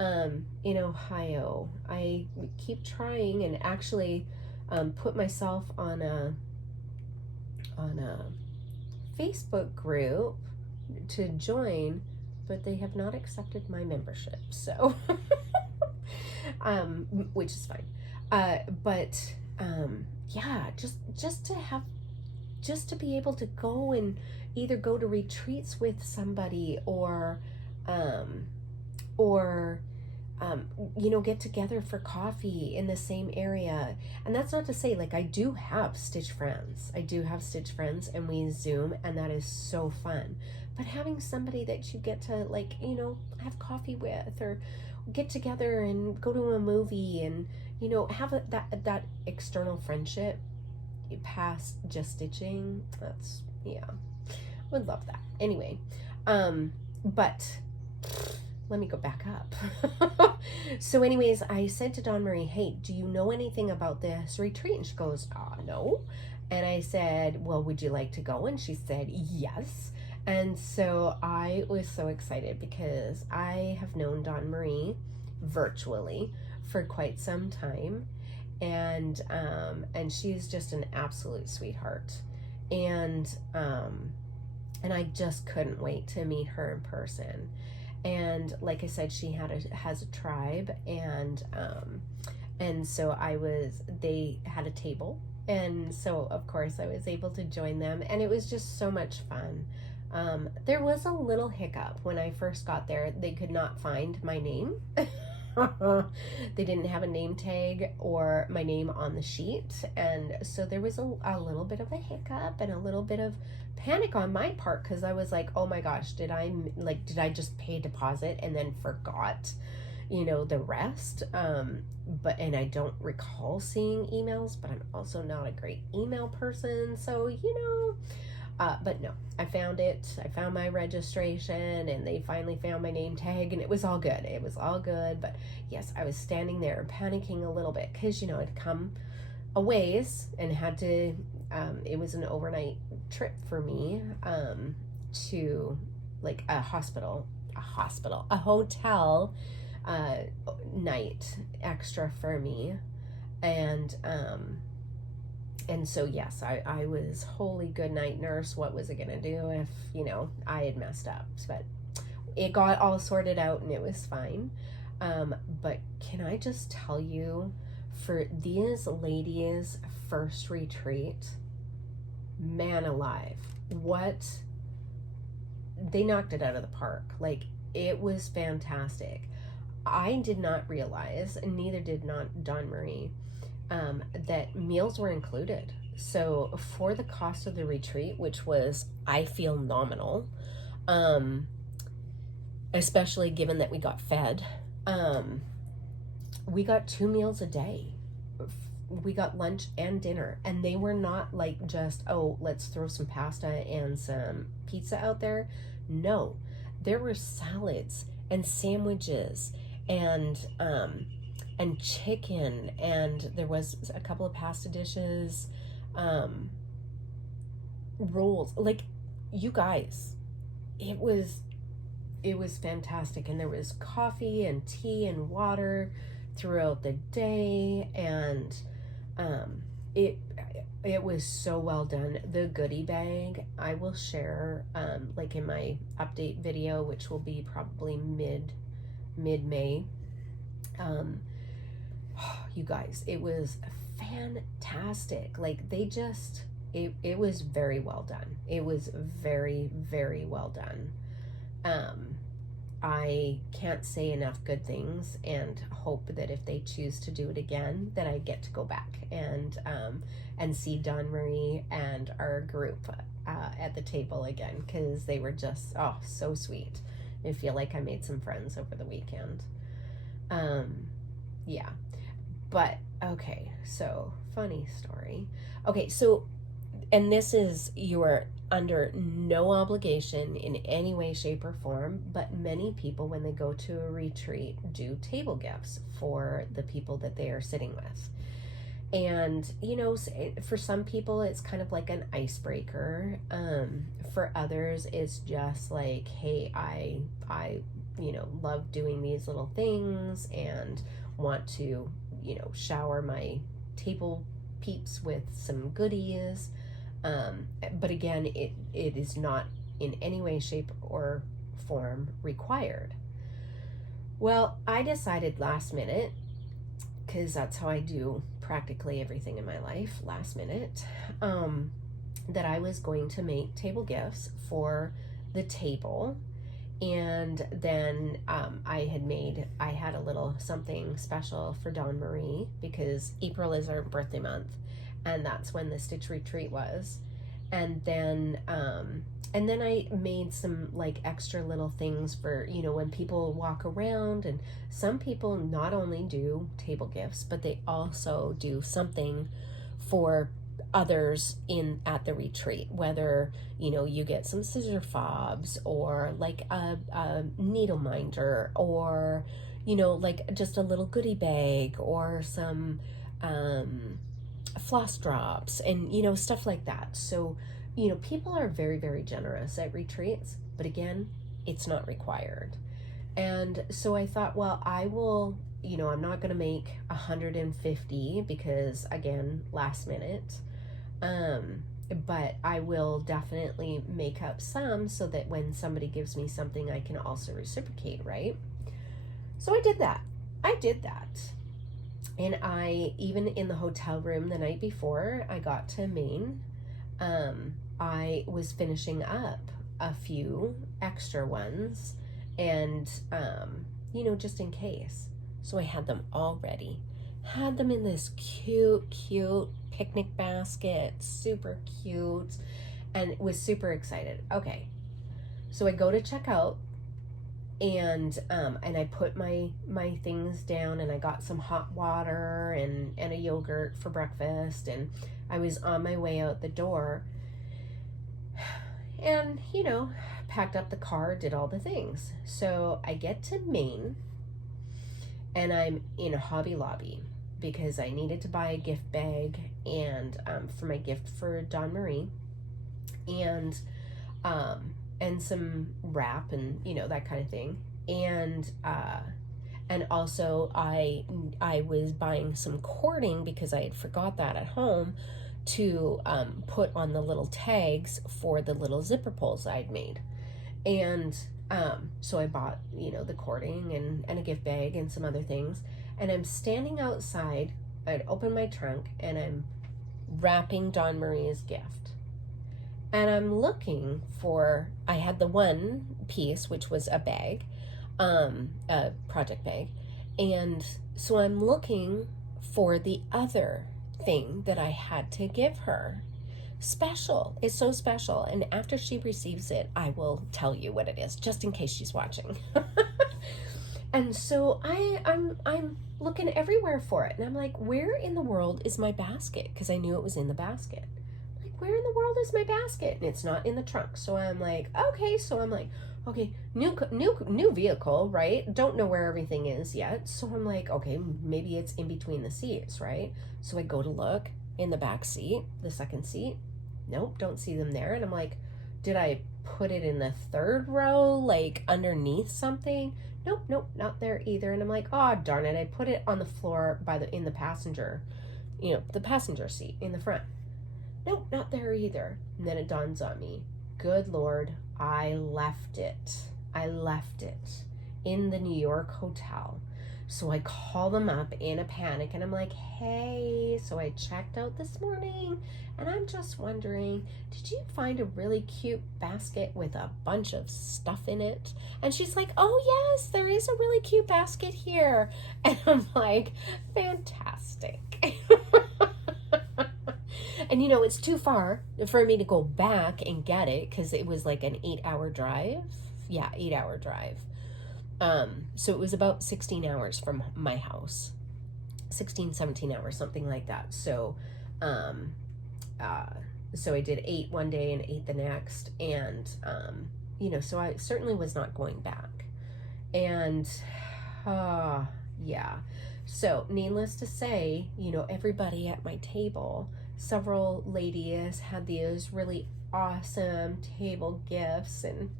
in Ohio. I keep trying, and actually put myself on a Facebook group to join, but they have not accepted my membership, so which is fine. But yeah, just to be able to go and either go to retreats with somebody, or get together for coffee in the same area. And that's not to say, like, I do have stitch friends, and we Zoom, and that is so fun. But having somebody that you get to, like, have coffee with, or get together and go to a movie, and have that external friendship past just stitching, that's, yeah, would love that. Anyway, but let me go back up. So anyways, I said to Dawn Marie, hey, do you know anything about this retreat? And she goes, no. And I said, well, would you like to go? And she said, yes. And so I was so excited, because I have known Dawn Marie virtually for quite some time. And she's just an absolute sweetheart. And I just couldn't wait to meet her in person. And like I said, she has a tribe, and so they had a table, and so of course I was able to join them, and it was just so much fun. There was a little hiccup when I first got there. They could not find my name. They didn't have a name tag or my name on the sheet, and so there was a little bit of a hiccup and a little bit of panic on my part, because I was like, oh my gosh, did I just pay a deposit and then forgot, the rest. And I don't recall seeing emails, but I'm also not a great email person. So, but no, I found it. I found my registration, and they finally found my name tag, and it was all good. It was all good. But yes, I was standing there panicking a little bit because, I'd come a ways and had to, it was an overnight trip for me, to like a hotel night extra for me. And so, yes, I was, holy good night nurse. What was it going to do if, I had messed up? But it got all sorted out and it was fine. But can I just tell you, for these ladies' first retreat, man alive, they knocked it out of the park. Like, it was fantastic. I did not realize, and neither did not Dawn Marie, that meals were included. So for the cost of the retreat, which was, I feel, nominal, especially given that we got fed, we got 2 meals a day. We got lunch and dinner, and they were not like just, oh, let's throw some pasta and some pizza out there. No, there were salads and sandwiches and chicken, and there was a couple of pasta dishes, rolls. Like, you guys, it was fantastic. And there was coffee and tea and water throughout the day, and it was so well done. The goodie bag, I will share, like in my update video, which will be probably mid-May. You guys, it was fantastic. Like, they just, it was very well done. It was very, very well done. I can't say enough good things, and hope that if they choose to do it again, that I get to go back and see Dawn Marie and our group at the table again, because they were just, oh, so sweet. I feel like I made some friends over the weekend. Yeah. But, okay, so, funny story. Okay, so, and this is, you are under no obligation in any way, shape, or form, but many people, when they go to a retreat, do table gifts for the people that they are sitting with. And, for some people, it's kind of like an icebreaker. For others, it's just like, hey, I love doing these little things and want to, shower my table peeps with some goodies. But again, it is not in any way, shape, or form required. Well, I decided last minute, because that's how I do practically everything in my life, last minute, that I was going to make table gifts for the table. And then I had a little something special for Dawn Marie, because April is our birthday month, and that's when the Stitch retreat was. And then I made some like extra little things for, when people walk around. And some people not only do table gifts, but they also do something for others at the retreat, whether you get some scissor fobs, or like a needle minder, or like just a little goodie bag, or some floss drops, and stuff like that. So people are very, very generous at retreats, but again, it's not required. And so I thought, well, I will, I'm not going to make 150 because, again, last minute. But I will definitely make up some so that when somebody gives me something, I can also reciprocate, right? So I did that. And I, even in the hotel room the night before I got to Maine, I was finishing up a few extra ones, and, just in case. So I had them all ready. Had them in this cute picnic basket, super cute, and was super excited. Okay, so I go to check out, And I put my things down, and I got some hot water and a yogurt for breakfast, and I was on my way out the door, and, you know, packed up the car, did all the things. So I get to Maine, and I'm in a Hobby Lobby because I needed to buy a gift bag and for my gift for Dawn Marie, and some wrap and, you know, that kind of thing. And also I was buying some cording because I had forgot that at home to put on the little tags for the little zipper pulls I'd made. And so I bought, you know, the cording and a gift bag and some other things. And I'm standing outside, I'd opened my trunk, and I'm wrapping Dawn Marie's gift. And I'm looking for, I had the one piece, which was a bag, a project bag. And so I'm looking for the other thing that I had to give her. Special. It's so special. And after she receives it, I will tell you what it is, just in case she's watching. And so I'm looking everywhere for it. And I'm like, where in the world is my basket? Because I knew it was in the basket. Where in the world is my basket? And it's not in the trunk. So I'm like, okay. So I'm like, okay, new vehicle, right? Don't know where everything is yet. So I'm like, okay, maybe it's in between the seats, right? So I go to look in the back seat, the second seat. Nope, don't see them there. And I'm like, did I put it in the third row, like underneath something? Nope, not there either. And I'm like, oh, darn it. I put it on the floor in the passenger, you know, the passenger seat in the front. Nope, not there either. And then it dawns on me, good Lord, I left it in the New York hotel. So I call them up in a panic, and I'm like, hey, so I checked out this morning, and I'm just wondering, did you find a really cute basket with a bunch of stuff in it? And she's like, oh yes, there is a really cute basket here. And I'm like, fantastic. And, you know, it's too far for me to go back and get it because it was like an 8-hour drive. Yeah, 8-hour drive. So it was about 16 hours from my house. 16, 17 hours, something like that. So, so I did 8 one day and 8 the next. And, you know, so I certainly was not going back. And, yeah. So needless to say, you know, everybody at my table, several ladies had these really awesome table gifts, and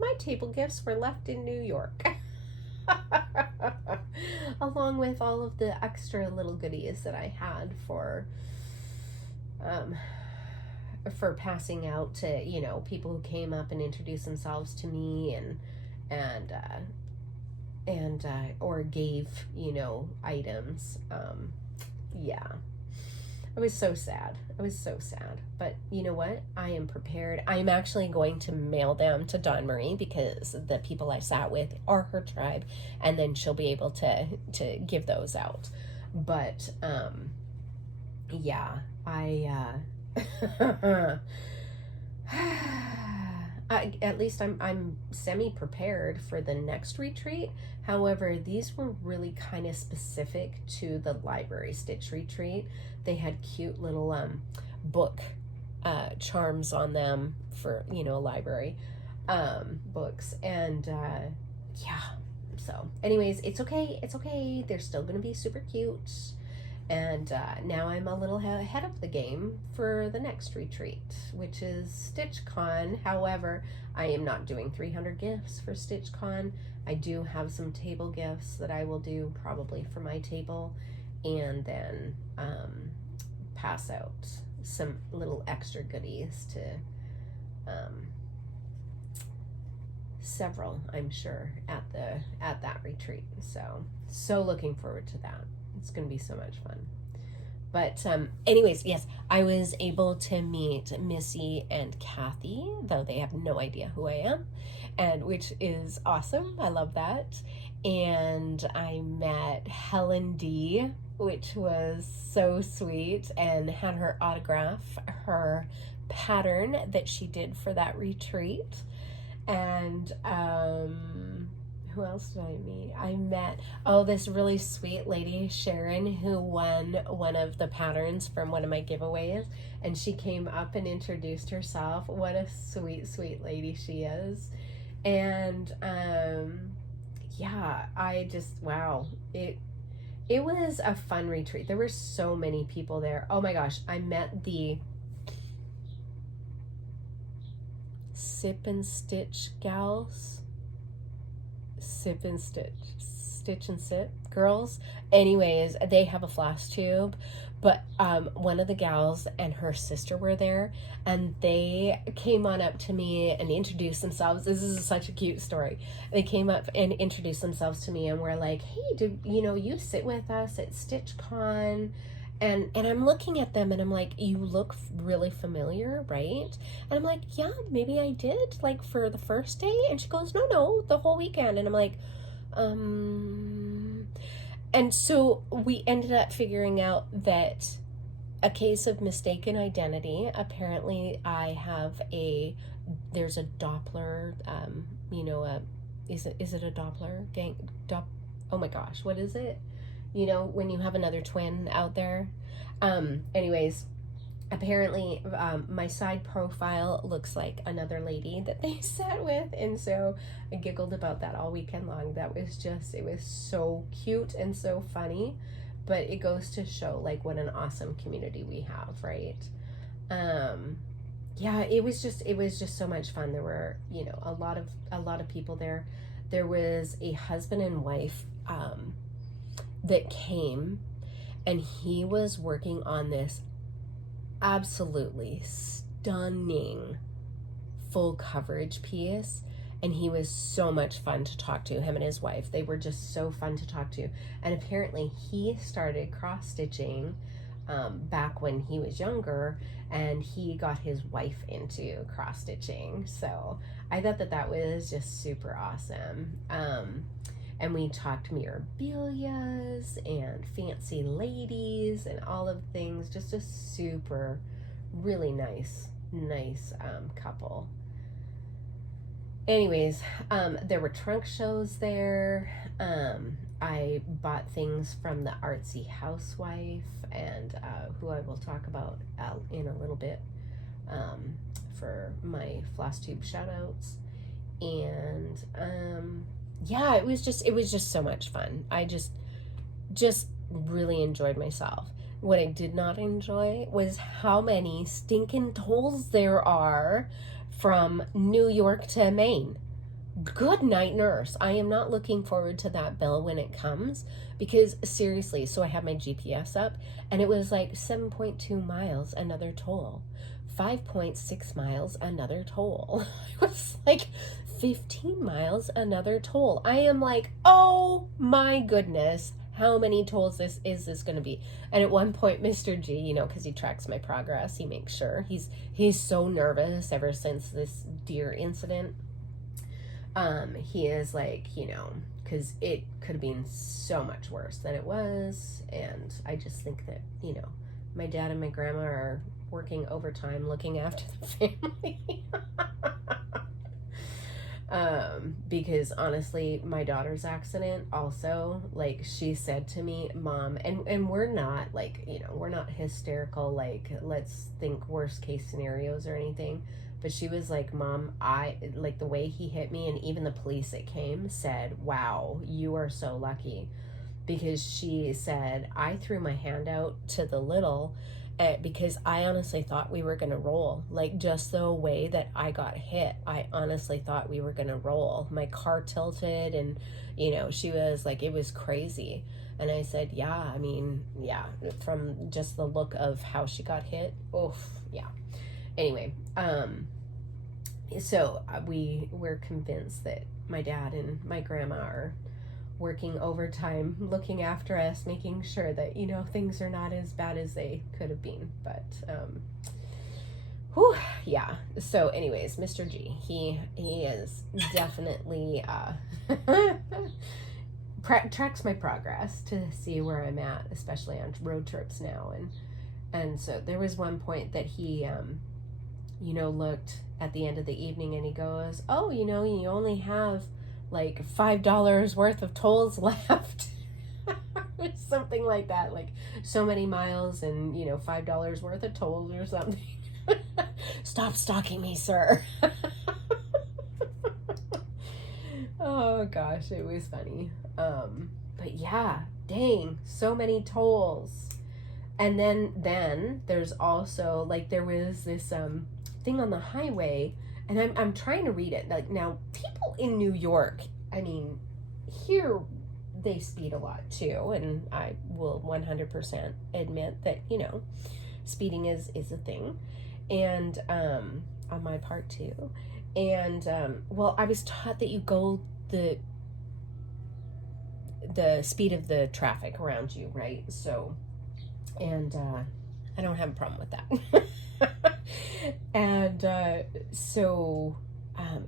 my table gifts were left in New York. Along with all of the extra little goodies that I had for passing out to, you know, people who came up and introduced themselves to me and or gave, you know, items. Yeah. I was so sad. But you know what? I am prepared. I'm actually going to mail them to Dawn Marie because the people I sat with are her tribe, and then she'll be able to give those out. But yeah, at least I'm semi-prepared for the next retreat. However, these were really kind of specific to the library stitch retreat. They had cute little book charms on them for, you know, library books. And yeah, so anyways, it's okay. They're still gonna be super cute. And now I'm a little ahead of the game for the next retreat, which is StitchCon. However, I am not doing 300 gifts for StitchCon. I do have some table gifts that I will do probably for my table, and then pass out some little extra goodies to several, I'm sure, at that retreat. So looking forward to that. It's going to be so much fun. But anyways, yes, I was able to meet Missy and Kathy, though they have no idea who I am, and which is awesome. I love that. And I met Helen D, which was so sweet, and had her autograph her pattern that she did for that retreat. And Who else did I meet? I met, oh, this really sweet lady, Sharon, who won one of the patterns from one of my giveaways. And she came up and introduced herself. What a sweet, sweet lady she is. And yeah, I just, wow. It was a fun retreat. There were so many people there. Oh my gosh, I met the Sip and Stitch gals. Sip and Stitch and Sip girls. Anyways, they have a Flosstube, but one of the gals and her sister were there, and they came on up to me and introduced themselves. This is such a cute story. They came up and introduced themselves to me and were like, hey, do you sit with us at StitchCon? And I'm looking at them and I'm like, you look really familiar, right? And I'm like, yeah, maybe I did, like for the first day. And she goes, no, the whole weekend. And I'm like, And so we ended up figuring out that a case of mistaken identity. Apparently there's a Doppler, is it a Doppler gang? Oh my gosh, what is it? When you have another twin out there. Anyways, apparently my side profile looks like another lady that they sat with, and so I giggled about that all weekend long. It was so cute and so funny, but it goes to show like what an awesome community we have, right? Yeah, it was just so much fun. There were, a lot of people there. There was a husband and wife that came, and he was working on this absolutely stunning full coverage piece, and he was so much fun to talk to. Him and his wife, they were just so fun to talk to. And apparently he started cross-stitching back when he was younger, and he got his wife into cross-stitching. So I thought that was just super awesome. And we talked mirabilias and fancy ladies and all of things. Just a super, really nice couple. Anyways, there were trunk shows there. I bought things from the Artsy Housewife, and who I will talk about in a little bit for my Flosstube shoutouts. And yeah, it was just so much fun. I just really enjoyed myself. What I did not enjoy was how many stinking tolls there are from New York to Maine. Good night, nurse. I am not looking forward to that bill when it comes, because seriously, so I had my GPS up and it was like 7.2 miles, another toll. 5.6 miles, another toll. It was like 15 miles, another toll. I am like, oh my goodness, how many tolls is this going to be? And at one point, Mr. G, because he tracks my progress, he makes sure. He's so nervous ever since this deer incident. He is like, because it could have been so much worse than it was. And I just think that, my dad and my grandma are working overtime looking after the family. Because honestly, my daughter's accident also, like, she said to me, Mom, and we're not like, we're not hysterical, like, let's think worst case scenarios or anything, but she was like, Mom, like, the way he hit me, and even the police that came said, wow, you are so lucky. Because she said, I threw my hand out to the little, because I honestly thought we were going to roll. Like, just the way that I got hit, I honestly thought we were going to roll. My car tilted, and, she was like, it was crazy. And I said, yeah, from just the look of how she got hit. Oof, yeah. Anyway, so we're convinced that my dad and my grandma are working overtime, looking after us, making sure that, things are not as bad as they could have been. But, yeah. So anyways, Mr. G, he is definitely, tracks my progress to see where I'm at, especially on road trips now. And so there was one point that he, looked at the end of the evening and he goes, oh, you only have like $5 worth of tolls left. Something like that, like so many miles and, you know, $5 worth of tolls or something. Stop stalking me, sir. Oh gosh, it was funny. But yeah, dang, so many tolls. And then there's also, like, there was this thing on the highway, and I'm trying to read it. Like, now, people in New York, I mean, here they speed a lot too, and I will 100% admit that, you know, speeding is a thing, and on my part too. And well, I was taught that you go the speed of the traffic around you, right? So, and I don't have a problem with that. And so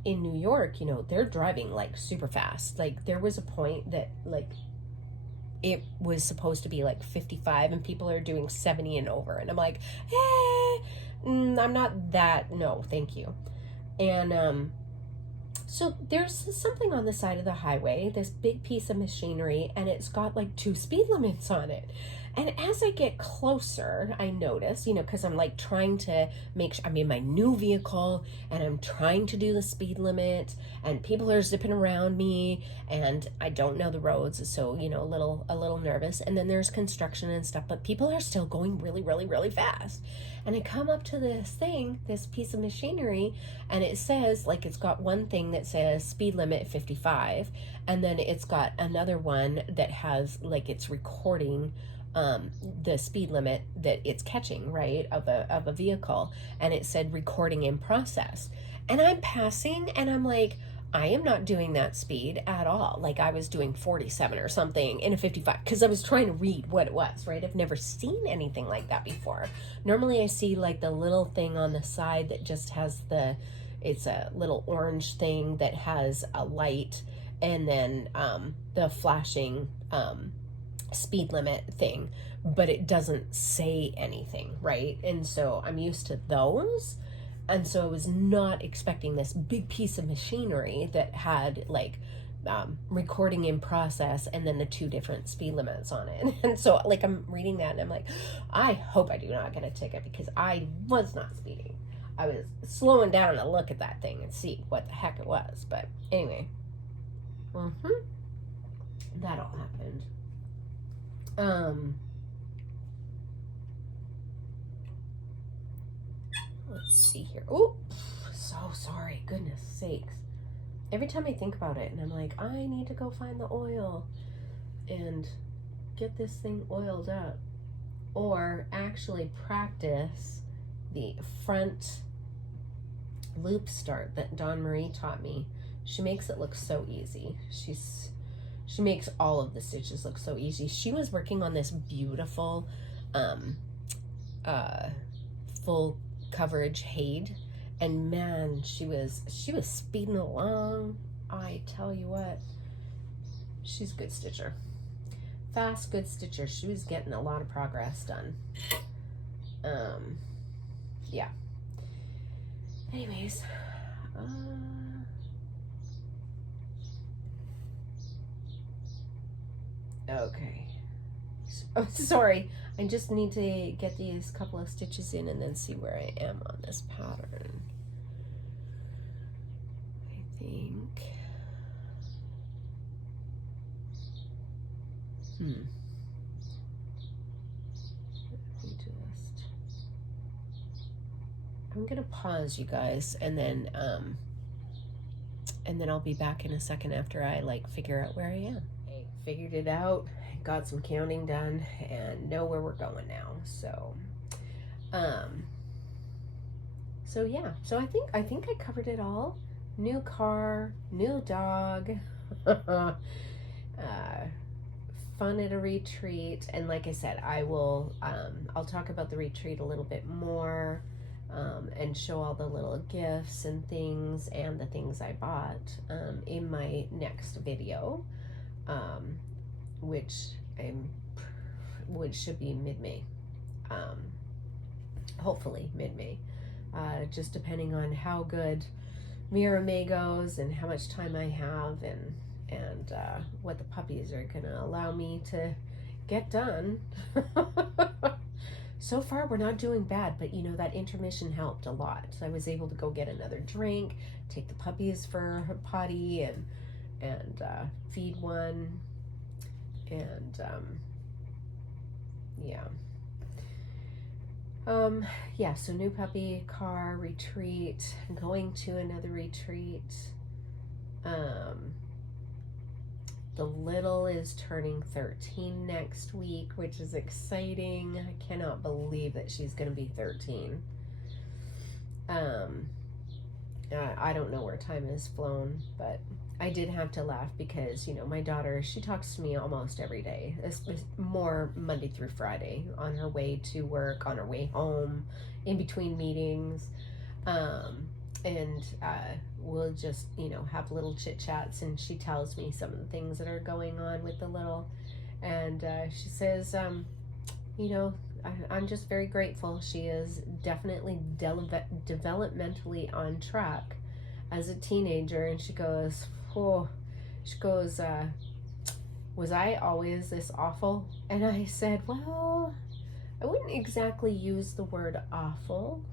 in New York, you know, they're driving like super fast. Like, there was a point that, like, it was supposed to be like 55 and people are doing 70 and over, and I'm like, I'm not that, no thank you. And so there's something on the side of the highway, this big piece of machinery, and it's got like 2 speed limits on it. And as I get closer, I notice, you know, because I'm like trying to make sure I'm in my new vehicle and I'm trying to do the speed limit, and people are zipping around me and I don't know the roads. So, you know, a little nervous. And then there's construction and stuff, but people are still going really, really, really fast. And I come up to this thing, this piece of machinery, and it says, like, it's got one thing that says speed limit 55. And then it's got another one that has, like, it's recording the speed limit that it's catching, right, of a vehicle, and it said recording in process. And I'm passing and I'm like, I am not doing that speed at all. Like, I was doing 47 or something in a 55 because I was trying to read what it was, right? I've never seen anything like that before. Normally I see like the little thing on the side that just has it's a little orange thing that has a light, and then the flashing speed limit thing, but it doesn't say anything, right? And so I'm used to those, and so I was not expecting this big piece of machinery that had like recording in process and then the 2 different speed limits on it. And so, like, I'm reading that and I'm like, I hope I do not get a ticket, because I was not speeding. I was slowing down to look at that thing and see what the heck it was. But anyway, that all happened. Let's see here. Oh, so sorry. Goodness sakes. Every time I think about it and I'm like, I need to go find the oil and get this thing oiled up, or actually practice the front loop start that Dawn Marie taught me. She makes it look so easy. She makes all of the stitches look so easy. She was working on this beautiful full coverage Haid, and man, she was speeding along. I tell you what, she's a good stitcher. Fast, good stitcher. She was getting a lot of progress done. Yeah. Anyways, okay. Oh, sorry. I just need to get these couple of stitches in and then see where I am on this pattern. I think. I'm gonna pause, you guys, and then I'll be back in a second after I like figure out where I am. I figured it out, got some counting done, and know where we're going now. So so yeah, so I think I covered it all. New car, new dog, fun at a retreat, and like I said, I'll talk about the retreat a little bit more, and show all the little gifts and things and the things I bought in my next video, which should be mid-May, hopefully mid-May, just depending on how good Mira May goes and how much time I have, and and what the puppies are gonna allow me to get done. So far we're not doing bad, but you know, that intermission helped a lot. So I was able to go get another drink, take the puppies for her potty, and feed one, and yeah, so new puppy, car, retreat, going to another retreat. The little is turning 13 next week, which is exciting. I cannot believe that she's going to be 13. I don't know where time has flown, but I did have to laugh because, you know, my daughter, she talks to me almost every day. It's more Monday through Friday, on her way to work, on her way home, in between meetings. We'll just, you know, have little chit chats, and she tells me some of the things that are going on with the little, and she says, you know, I'm just very grateful. She is definitely developmentally on track as a teenager. And she goes, was I always this awful? And I said, well, I wouldn't exactly use the word awful.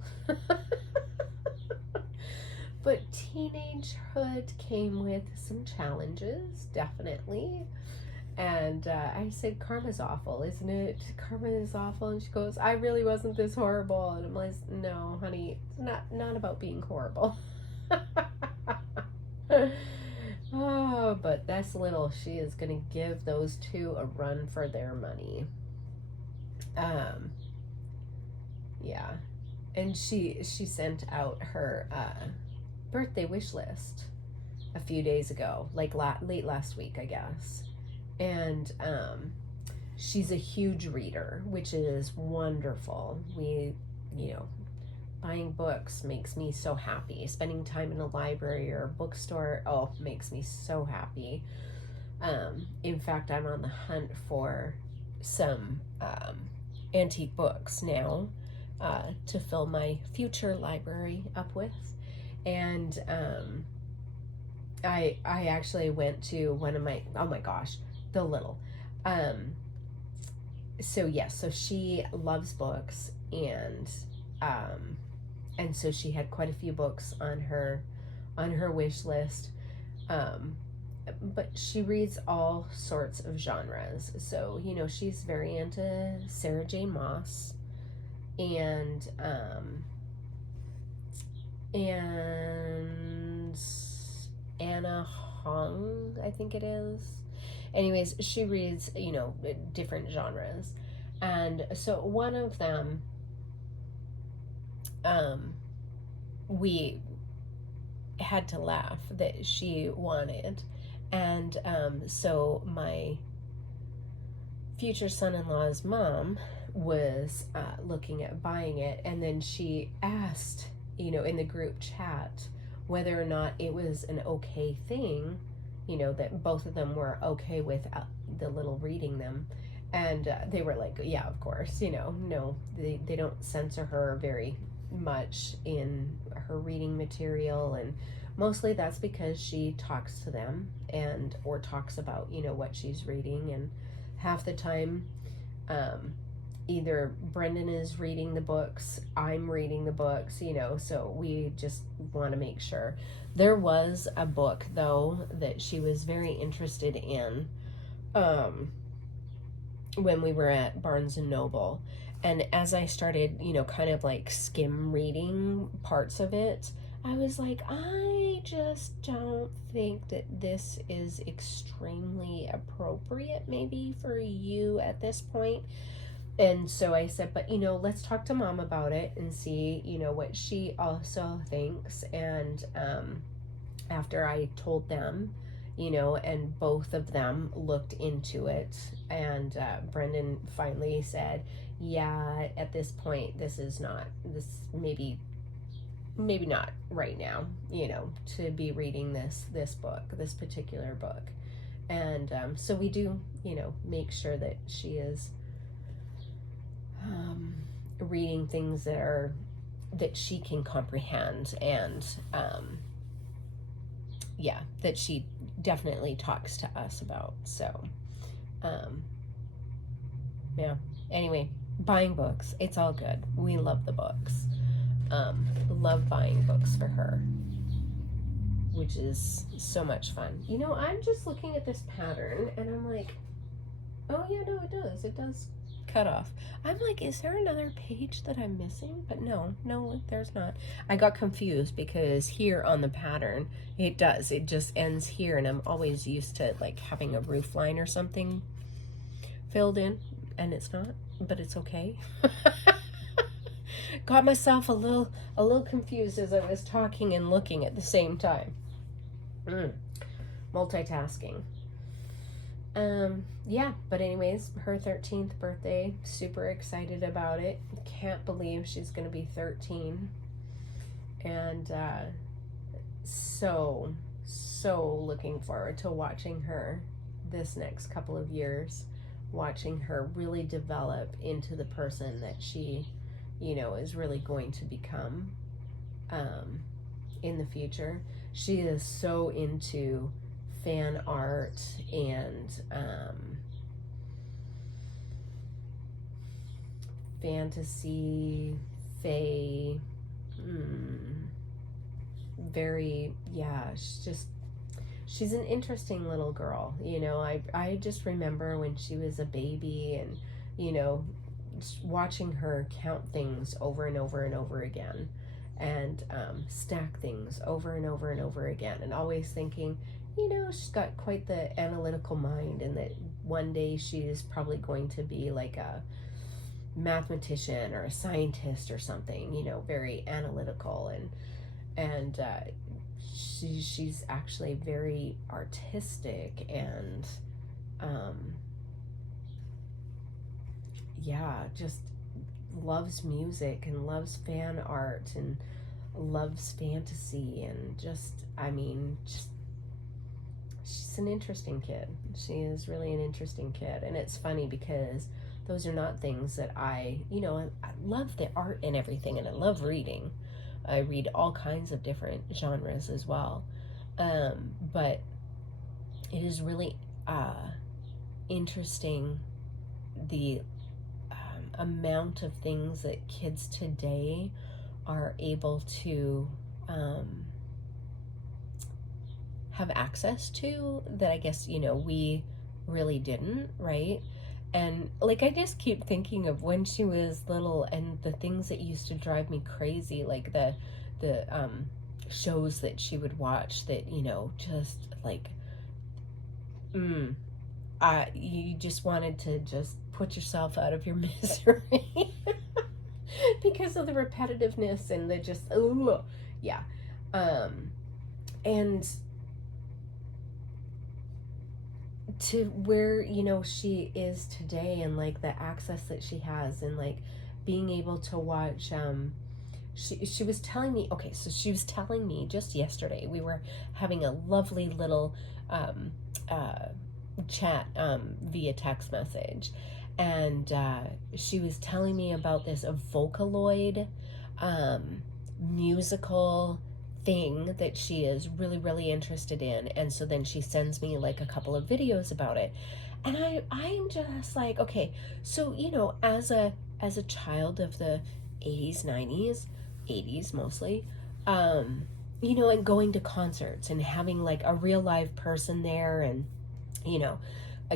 But teenagehood came with some challenges, definitely. And I said, karma's awful, isn't it? Karma is awful. And she goes, I really wasn't this horrible. And I'm like, no, honey, it's not about being horrible. Oh, but that's little. She is going to give those two a run for their money. Yeah. And she sent out her birthday wish list a few days ago, like late last week, I guess. And she's a huge reader, which is wonderful. You know, buying books makes me so happy. Spending time in a library or a bookstore, makes me so happy. In fact, I'm on the hunt for some antique books now to fill my future library up with. And I actually went to one of my, oh my gosh, the little. So yes, so she loves books, and so she had quite a few books on her wish list. But she reads all sorts of genres. So, you know, she's very into Sarah J. Maas and Anna Hong, I think it is. Anyways, she reads, you know, different genres. And so one of them, we had to laugh that she wanted. And so my future son-in-law's mom was looking at buying it, and then she asked, you know, in the group chat whether or not it was an okay thing, you know, that both of them were okay with the little reading them. And they were like, yeah, of course, you know, no, they don't censor her very much in her reading material, and mostly that's because she talks to them or talks about, you know, what she's reading. And half the time either Brendan is reading the books, I'm reading the books, you know, so we just want to make sure. There was a book though that she was very interested in when we were at Barnes and Noble, and as I started, you know, kind of like skim reading parts of it, I was like, I just don't think that this is extremely appropriate maybe for you at this point. And so I said, but, you know, let's talk to Mom about it and see, you know, what she also thinks. And after I told them, you know, and both of them looked into it, and Brendan finally said, yeah, at this point, this maybe not right now, you know, to be reading this book, this particular book. And so we do, you know, make sure that she is reading things that she can comprehend, and that she definitely talks to us about. So, yeah. Anyway, buying books. It's all good. We love the books. Love buying books for her, which is so much fun. You know, I'm just looking at this pattern and I'm like, oh yeah, no, it does cut off. I'm like, is there another page that I'm missing? But no, there's not. I got confused because here on the pattern, it just ends here, and I'm always used to like having a roof line or something filled in, and it's not, but it's okay. Got myself a little confused as I was talking and looking at the same time. Multitasking. Yeah, but anyways, her 13th birthday, super excited about it. Can't believe she's gonna be 13. And so looking forward to watching her this next couple of years, watching her really develop into the person that she, you know, is really going to become in the future. She is so into fan art and fantasy, fae, very, yeah, she's an interesting little girl. You know, I just remember when she was a baby, and, you know, just watching her count things over and over and over again, and stack things over and over and over again, and always thinking, you know, she's got quite the analytical mind, and that one day she is probably going to be like a mathematician or a scientist or something, you know, very analytical, and she's actually very artistic, and yeah, just loves music and loves fan art and loves fantasy, and just, I mean, just, she's an interesting kid. She is really an interesting kid. And it's funny because those are not things that I, you know, I love the art and everything, and I love reading. I read all kinds of different genres as well. But it is really interesting the amount of things that kids today are able to have access to that I guess, you know, we really didn't, right? And like, I just keep thinking of when she was little and the things that used to drive me crazy, like the shows that she would watch that, you know, just like, you just wanted to just put yourself out of your misery because of the repetitiveness and the just, yeah. And to where, you know, she is today, and like the access that she has, and like being able to watch, she was telling me, okay, so she was telling me just yesterday, we were having a lovely little chat via text message, and she was telling me about this Vocaloid musical thing that she is really, really interested in. And so then she sends me like a couple of videos about it, and I'm just like, okay, so, you know, as a child of the 80s, 90s, 80s mostly, you know, and going to concerts and having like a real live person there, and, you know,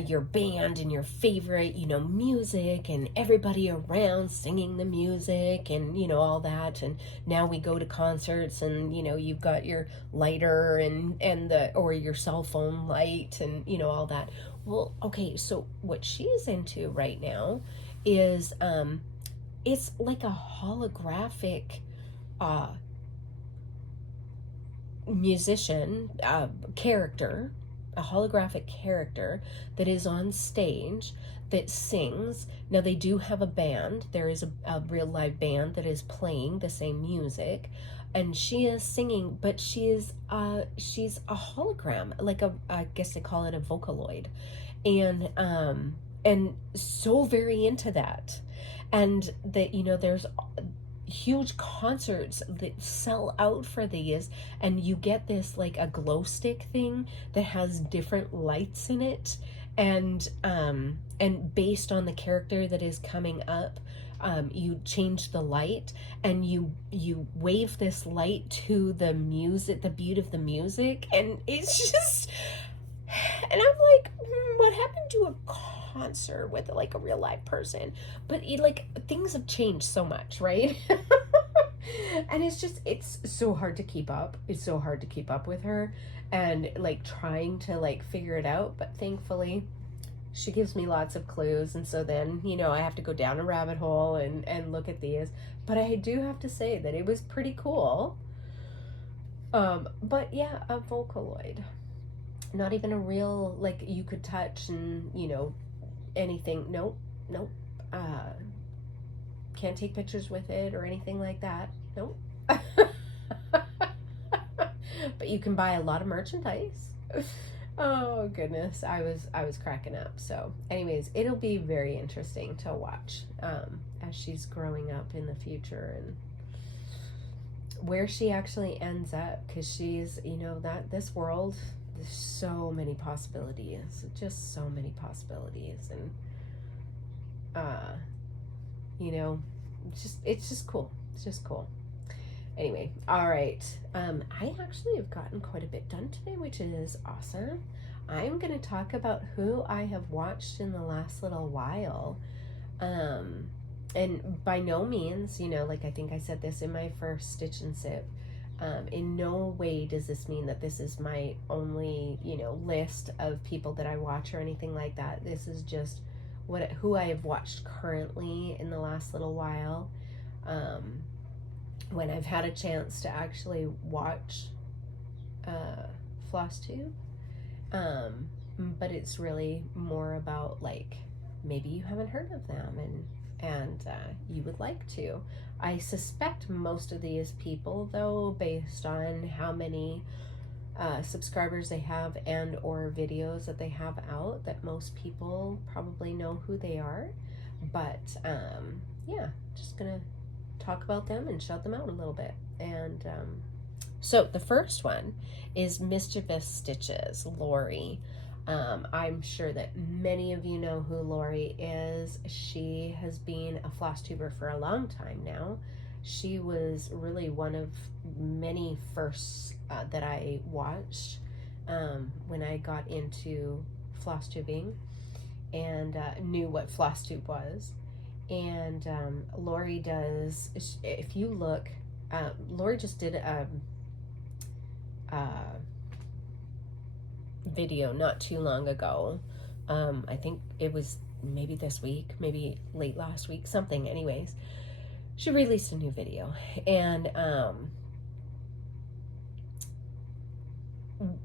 your band and your favorite, you know, music, and everybody around singing the music, and, you know, all that. And now we go to concerts, and, you know, you've got your lighter and the, or your cell phone light, and, you know, all that. Well, okay, so what she's into right now is it's like a holographic musician character, a holographic character that is on stage that sings. Now they do have a band. There is a real live band that is playing the same music, and she is singing, but she's a hologram, like I guess they call it a Vocaloid, and so very into that. And that, you know, there's huge concerts that sell out for these, and you get this like a glow stick thing that has different lights in it, and based on the character that is coming up, you change the light, and you wave this light to the music, the beat of the music, and it's just, and I'm like, what happened to a concert with like a real live person? But like, things have changed so much, right? And it's so hard to keep up. It's so hard to keep up with her, and like trying to like figure it out. But thankfully she gives me lots of clues, and so then, you know, I have to go down a rabbit hole and look at these. But I do have to say that it was pretty cool. But yeah, a Vocaloid. Not even a real, like, you could touch and, you know, anything. Nope. Can't take pictures with it or anything like that. Nope. But you can buy a lot of merchandise. Oh goodness, I was cracking up. So anyways, it'll be very interesting to watch as she's growing up in the future, and where she actually ends up, because she's, you know, that this world, there's so many possibilities, just so many possibilities, and you know, it's just cool. It's just cool. Anyway, all right. I actually have gotten quite a bit done today, which is awesome. I'm going to talk about who I have watched in the last little while. And by no means, you know, like I think I said this in my first Stitch and Sip, in no way does this mean that this is my only, you know, list of people that I watch or anything like that. This is just who I have watched currently in the last little while. When I've had a chance to actually watch Flosstube, but it's really more about, like, maybe you haven't heard of them and you would like to. I suspect most of these people, though, based on how many subscribers they have and or videos that they have out, that most people probably know who they are. But yeah, just gonna talk about them and shout them out a little bit. And so the first one is Mischievous Stitches, Lori. I'm sure that many of you know who Lori is. She has been a Flosstuber for a long time now. She was really one of many firsts that I watched when I got into Flosstubing and knew what Flosstube was. And Lori does, if you look, Lori just did a video not too long ago. I think it was maybe this week, maybe late last week, something. Anyways, she released a new video, and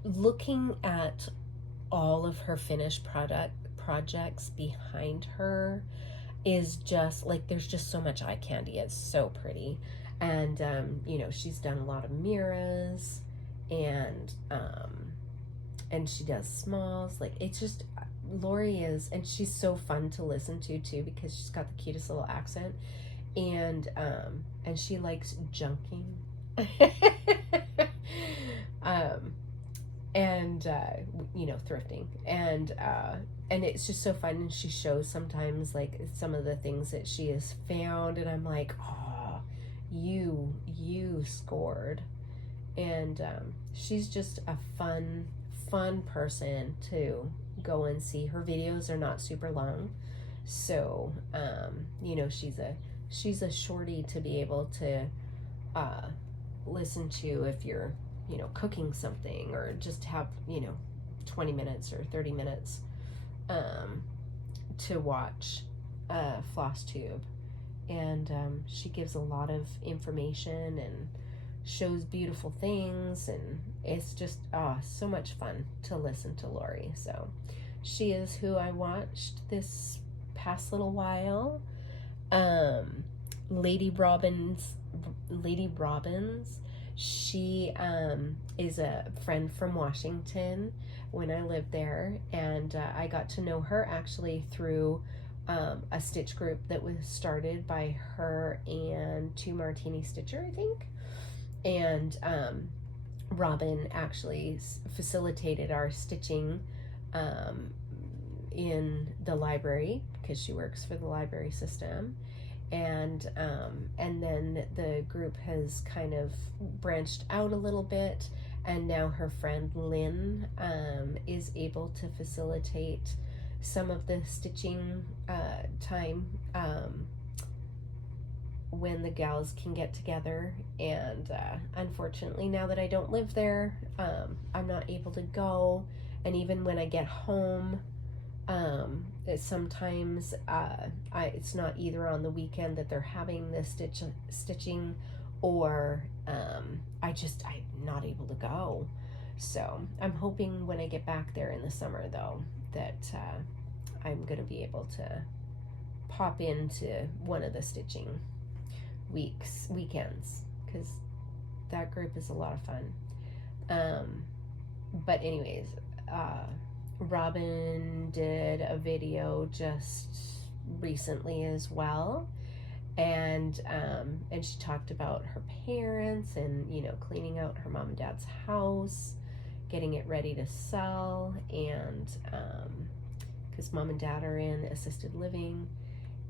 looking at all of her finished projects behind her is just like, there's just so much eye candy. It's so pretty. And you know, she's done a lot of mirrors, and she does smalls. Like, it's just, Lori is, and she's so fun to listen to too, because she's got the cutest little accent, and she likes junking. And you know, thrifting, and it's just so fun. And she shows sometimes like some of the things that she has found, and I'm like, oh, you scored. And she's just a fun person to go and see. Her videos are not super long, so you know, she's a shorty to be able to listen to if you're, you know, cooking something, or just have, you know, 20 minutes or 30 minutes to watch Flosstube. And she gives a lot of information and shows beautiful things, and it's just so much fun to listen to Lori. So she is who I watched this past little while. Lady Robyn's, she is a friend from Washington when I lived there, and I got to know her actually through a stitch group that was started by her and Two Martini Stitcher, I think. And Robyn actually facilitated our stitching in the library, because she works for the library system. And then the group has kind of branched out a little bit, and now her friend Lynn is able to facilitate some of the stitching time when the gals can get together. And unfortunately, now that I don't live there, I'm not able to go. And even when I get home, sometimes it's not either on the weekend that they're having the stitching, or I'm not able to go. So I'm hoping when I get back there in the summer, though, that I'm going to be able to pop into one of the stitching weekends, because that group is a lot of fun. But anyways, Robyn did a video just recently as well, and she talked about her parents and, you know, cleaning out her mom and dad's house, getting it ready to sell, and because mom and dad are in assisted living,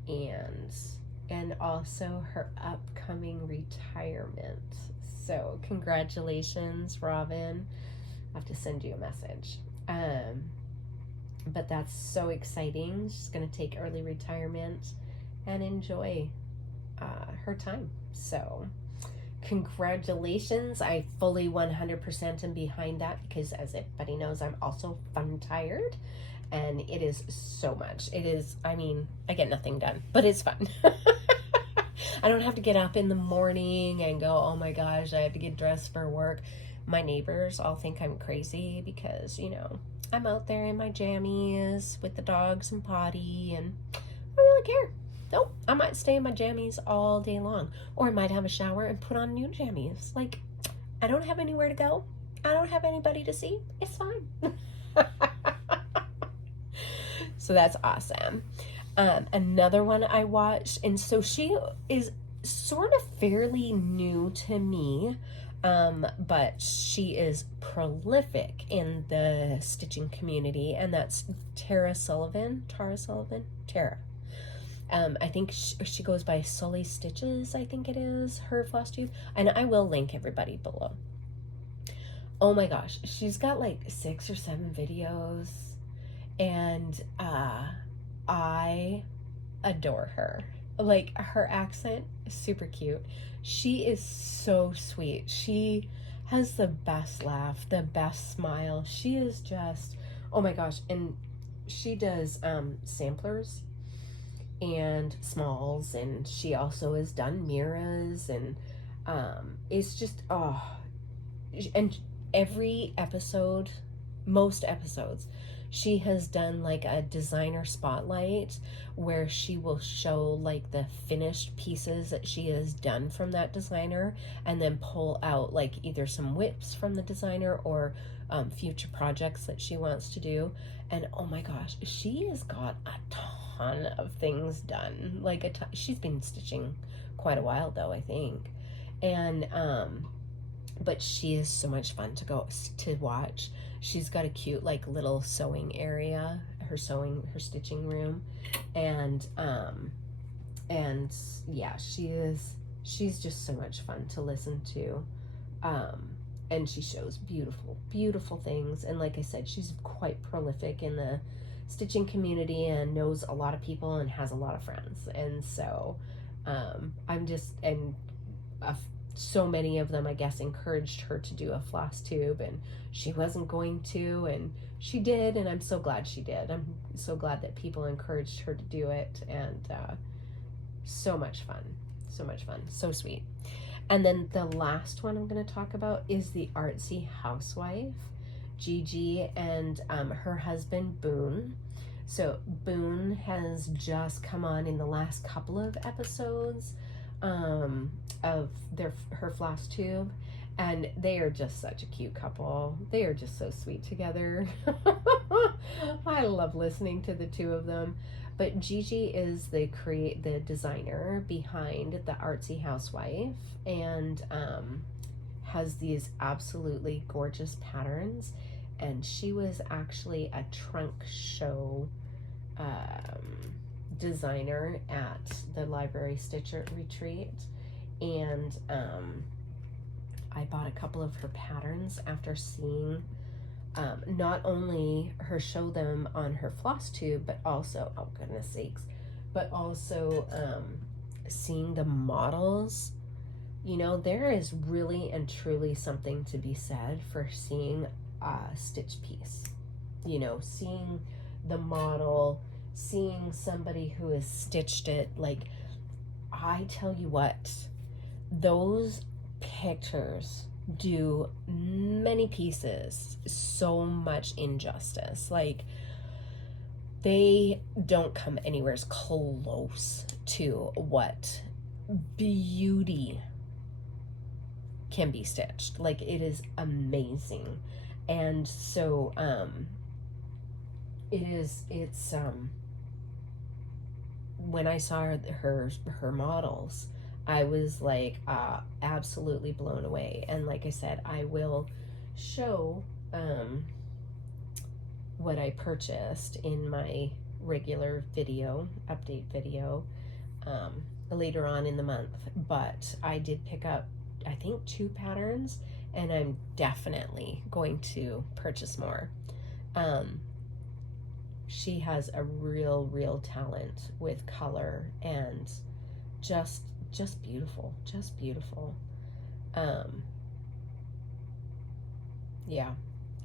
and also her upcoming retirement. So congratulations, Robyn. I'll have to send you a message. But that's so exciting. She's going to take early retirement and enjoy her time. So congratulations. I fully 100% am behind that, because as everybody knows, I'm also fun tired, and it is so much. It is, I mean, I get nothing done, but it's fun. I don't have to get up in the morning and go, oh my gosh, I have to get dressed for work. My neighbors all think I'm crazy because, you know, I'm out there in my jammies with the dogs and potty, and I don't really care. Nope, I might stay in my jammies all day long, or I might have a shower and put on new jammies. Like, I don't have anywhere to go. I don't have anybody to see. It's fine. So that's awesome. Another one I watched, and so she is sort of fairly new to me, but she is prolific in the stitching community, and that's Tara Sullivan. I think she goes by Sully Stitches, I think it is, her Flosstube, and I will link everybody below. Oh my gosh, she's got like 6 or 7 videos, and I adore her. Like, her accent is super cute. She is so sweet. She has the best laugh, the best smile. She is just, oh my gosh. And she does samplers and smalls, and she also has done mirrors, and it's just, oh, and every episode, most episodes, she has done like a designer spotlight where she will show like the finished pieces that she has done from that designer, and then pull out like either some whips from the designer or future projects that she wants to do. And oh my gosh, she has got a ton of things done. Like she's been stitching quite a while though, I think. And but she is so much fun to watch. She's got a cute like little sewing area, her stitching room, and yeah, she's just so much fun to listen to, and she shows beautiful things, and like I said, she's quite prolific in the stitching community and knows a lot of people and has a lot of friends, and so so many of them, I guess, encouraged her to do a Flosstube, and she wasn't going to, and she did, and I'm so glad she did. I'm so glad that people encouraged her to do it, and so much fun, so sweet. And then the last one I'm going to talk about is the artsy housewife, Gigi, and her husband, Boone. So Boone has just come on in the last couple of episodes of her Flosstube, and they are just such a cute couple. They are just so sweet together. I love listening to the two of them. But Gigi is the designer behind the Artsy Housewife, and has these absolutely gorgeous patterns. And she was actually a trunk show designer at the Library Stitcher retreat, and I bought a couple of her patterns after seeing not only her show them on her Flosstube, but also, oh goodness sakes, but also seeing the models. You know, there is really and truly something to be said for seeing a stitch piece. You know, seeing the model, seeing somebody who has stitched it. Like, I tell you what, those pictures do many pieces so much injustice. Like, they don't come anywhere close to what beauty can be stitched. Like, it is amazing. And so it's when I saw her models, I was like absolutely blown away. And like I said, I will show what I purchased in my regular video, update video, later on in the month. But I did pick up, I think, 2 patterns, and I'm definitely going to purchase more. She has a real talent with color, and just beautiful, just beautiful. Yeah.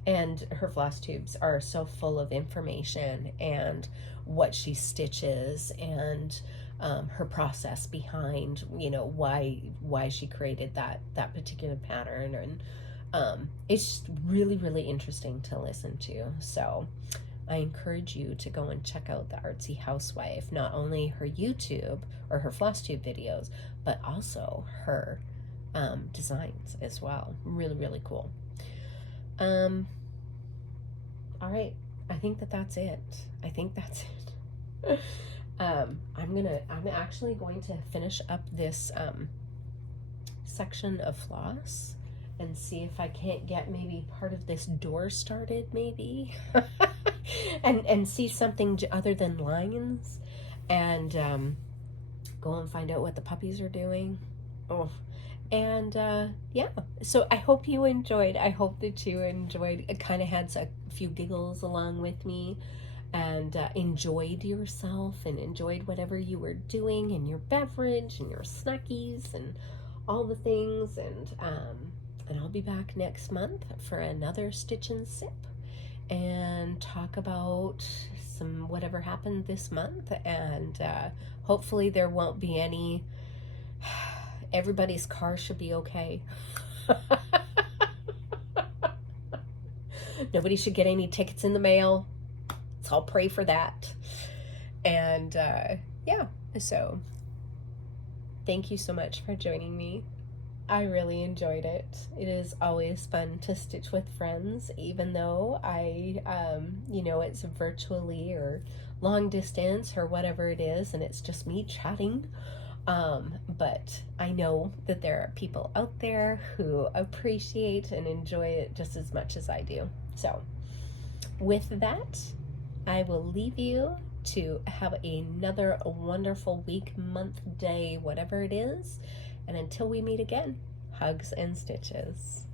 And her floss tubes are so full of information and what she stitches, and her process behind, you know, why she created that particular pattern. And it's really interesting to listen to. So I encourage you to go and check out the Artsy Housewife, not only her YouTube or her Flosstube videos, but also her designs as well. Really cool. All right, I think that's it. I'm actually going to finish up this section of floss and see if I can't get maybe part of this door started, maybe. and see something other than lines, and go and find out what the puppies are doing. Oh, and yeah, so I hope you enjoyed. I hope that you enjoyed. It kind of had a few giggles along with me, and enjoyed yourself, and enjoyed whatever you were doing, and your beverage and your snackies and all the things. And I'll be back next month for another Stitch and Sip, and talk about some whatever happened this month. And hopefully there won't be any. Everybody's car should be okay. Nobody should get any tickets in the mail. So I'll pray for that. And yeah, so thank you so much for joining me. I really enjoyed it. It is always fun to stitch with friends, even though I, you know, it's virtually or long distance or whatever it is, and it's just me chatting. But I know that there are people out there who appreciate and enjoy it just as much as I do. So with that, I will leave you to have another wonderful week, month, day, whatever it is. And until we meet again, hugs and stitches.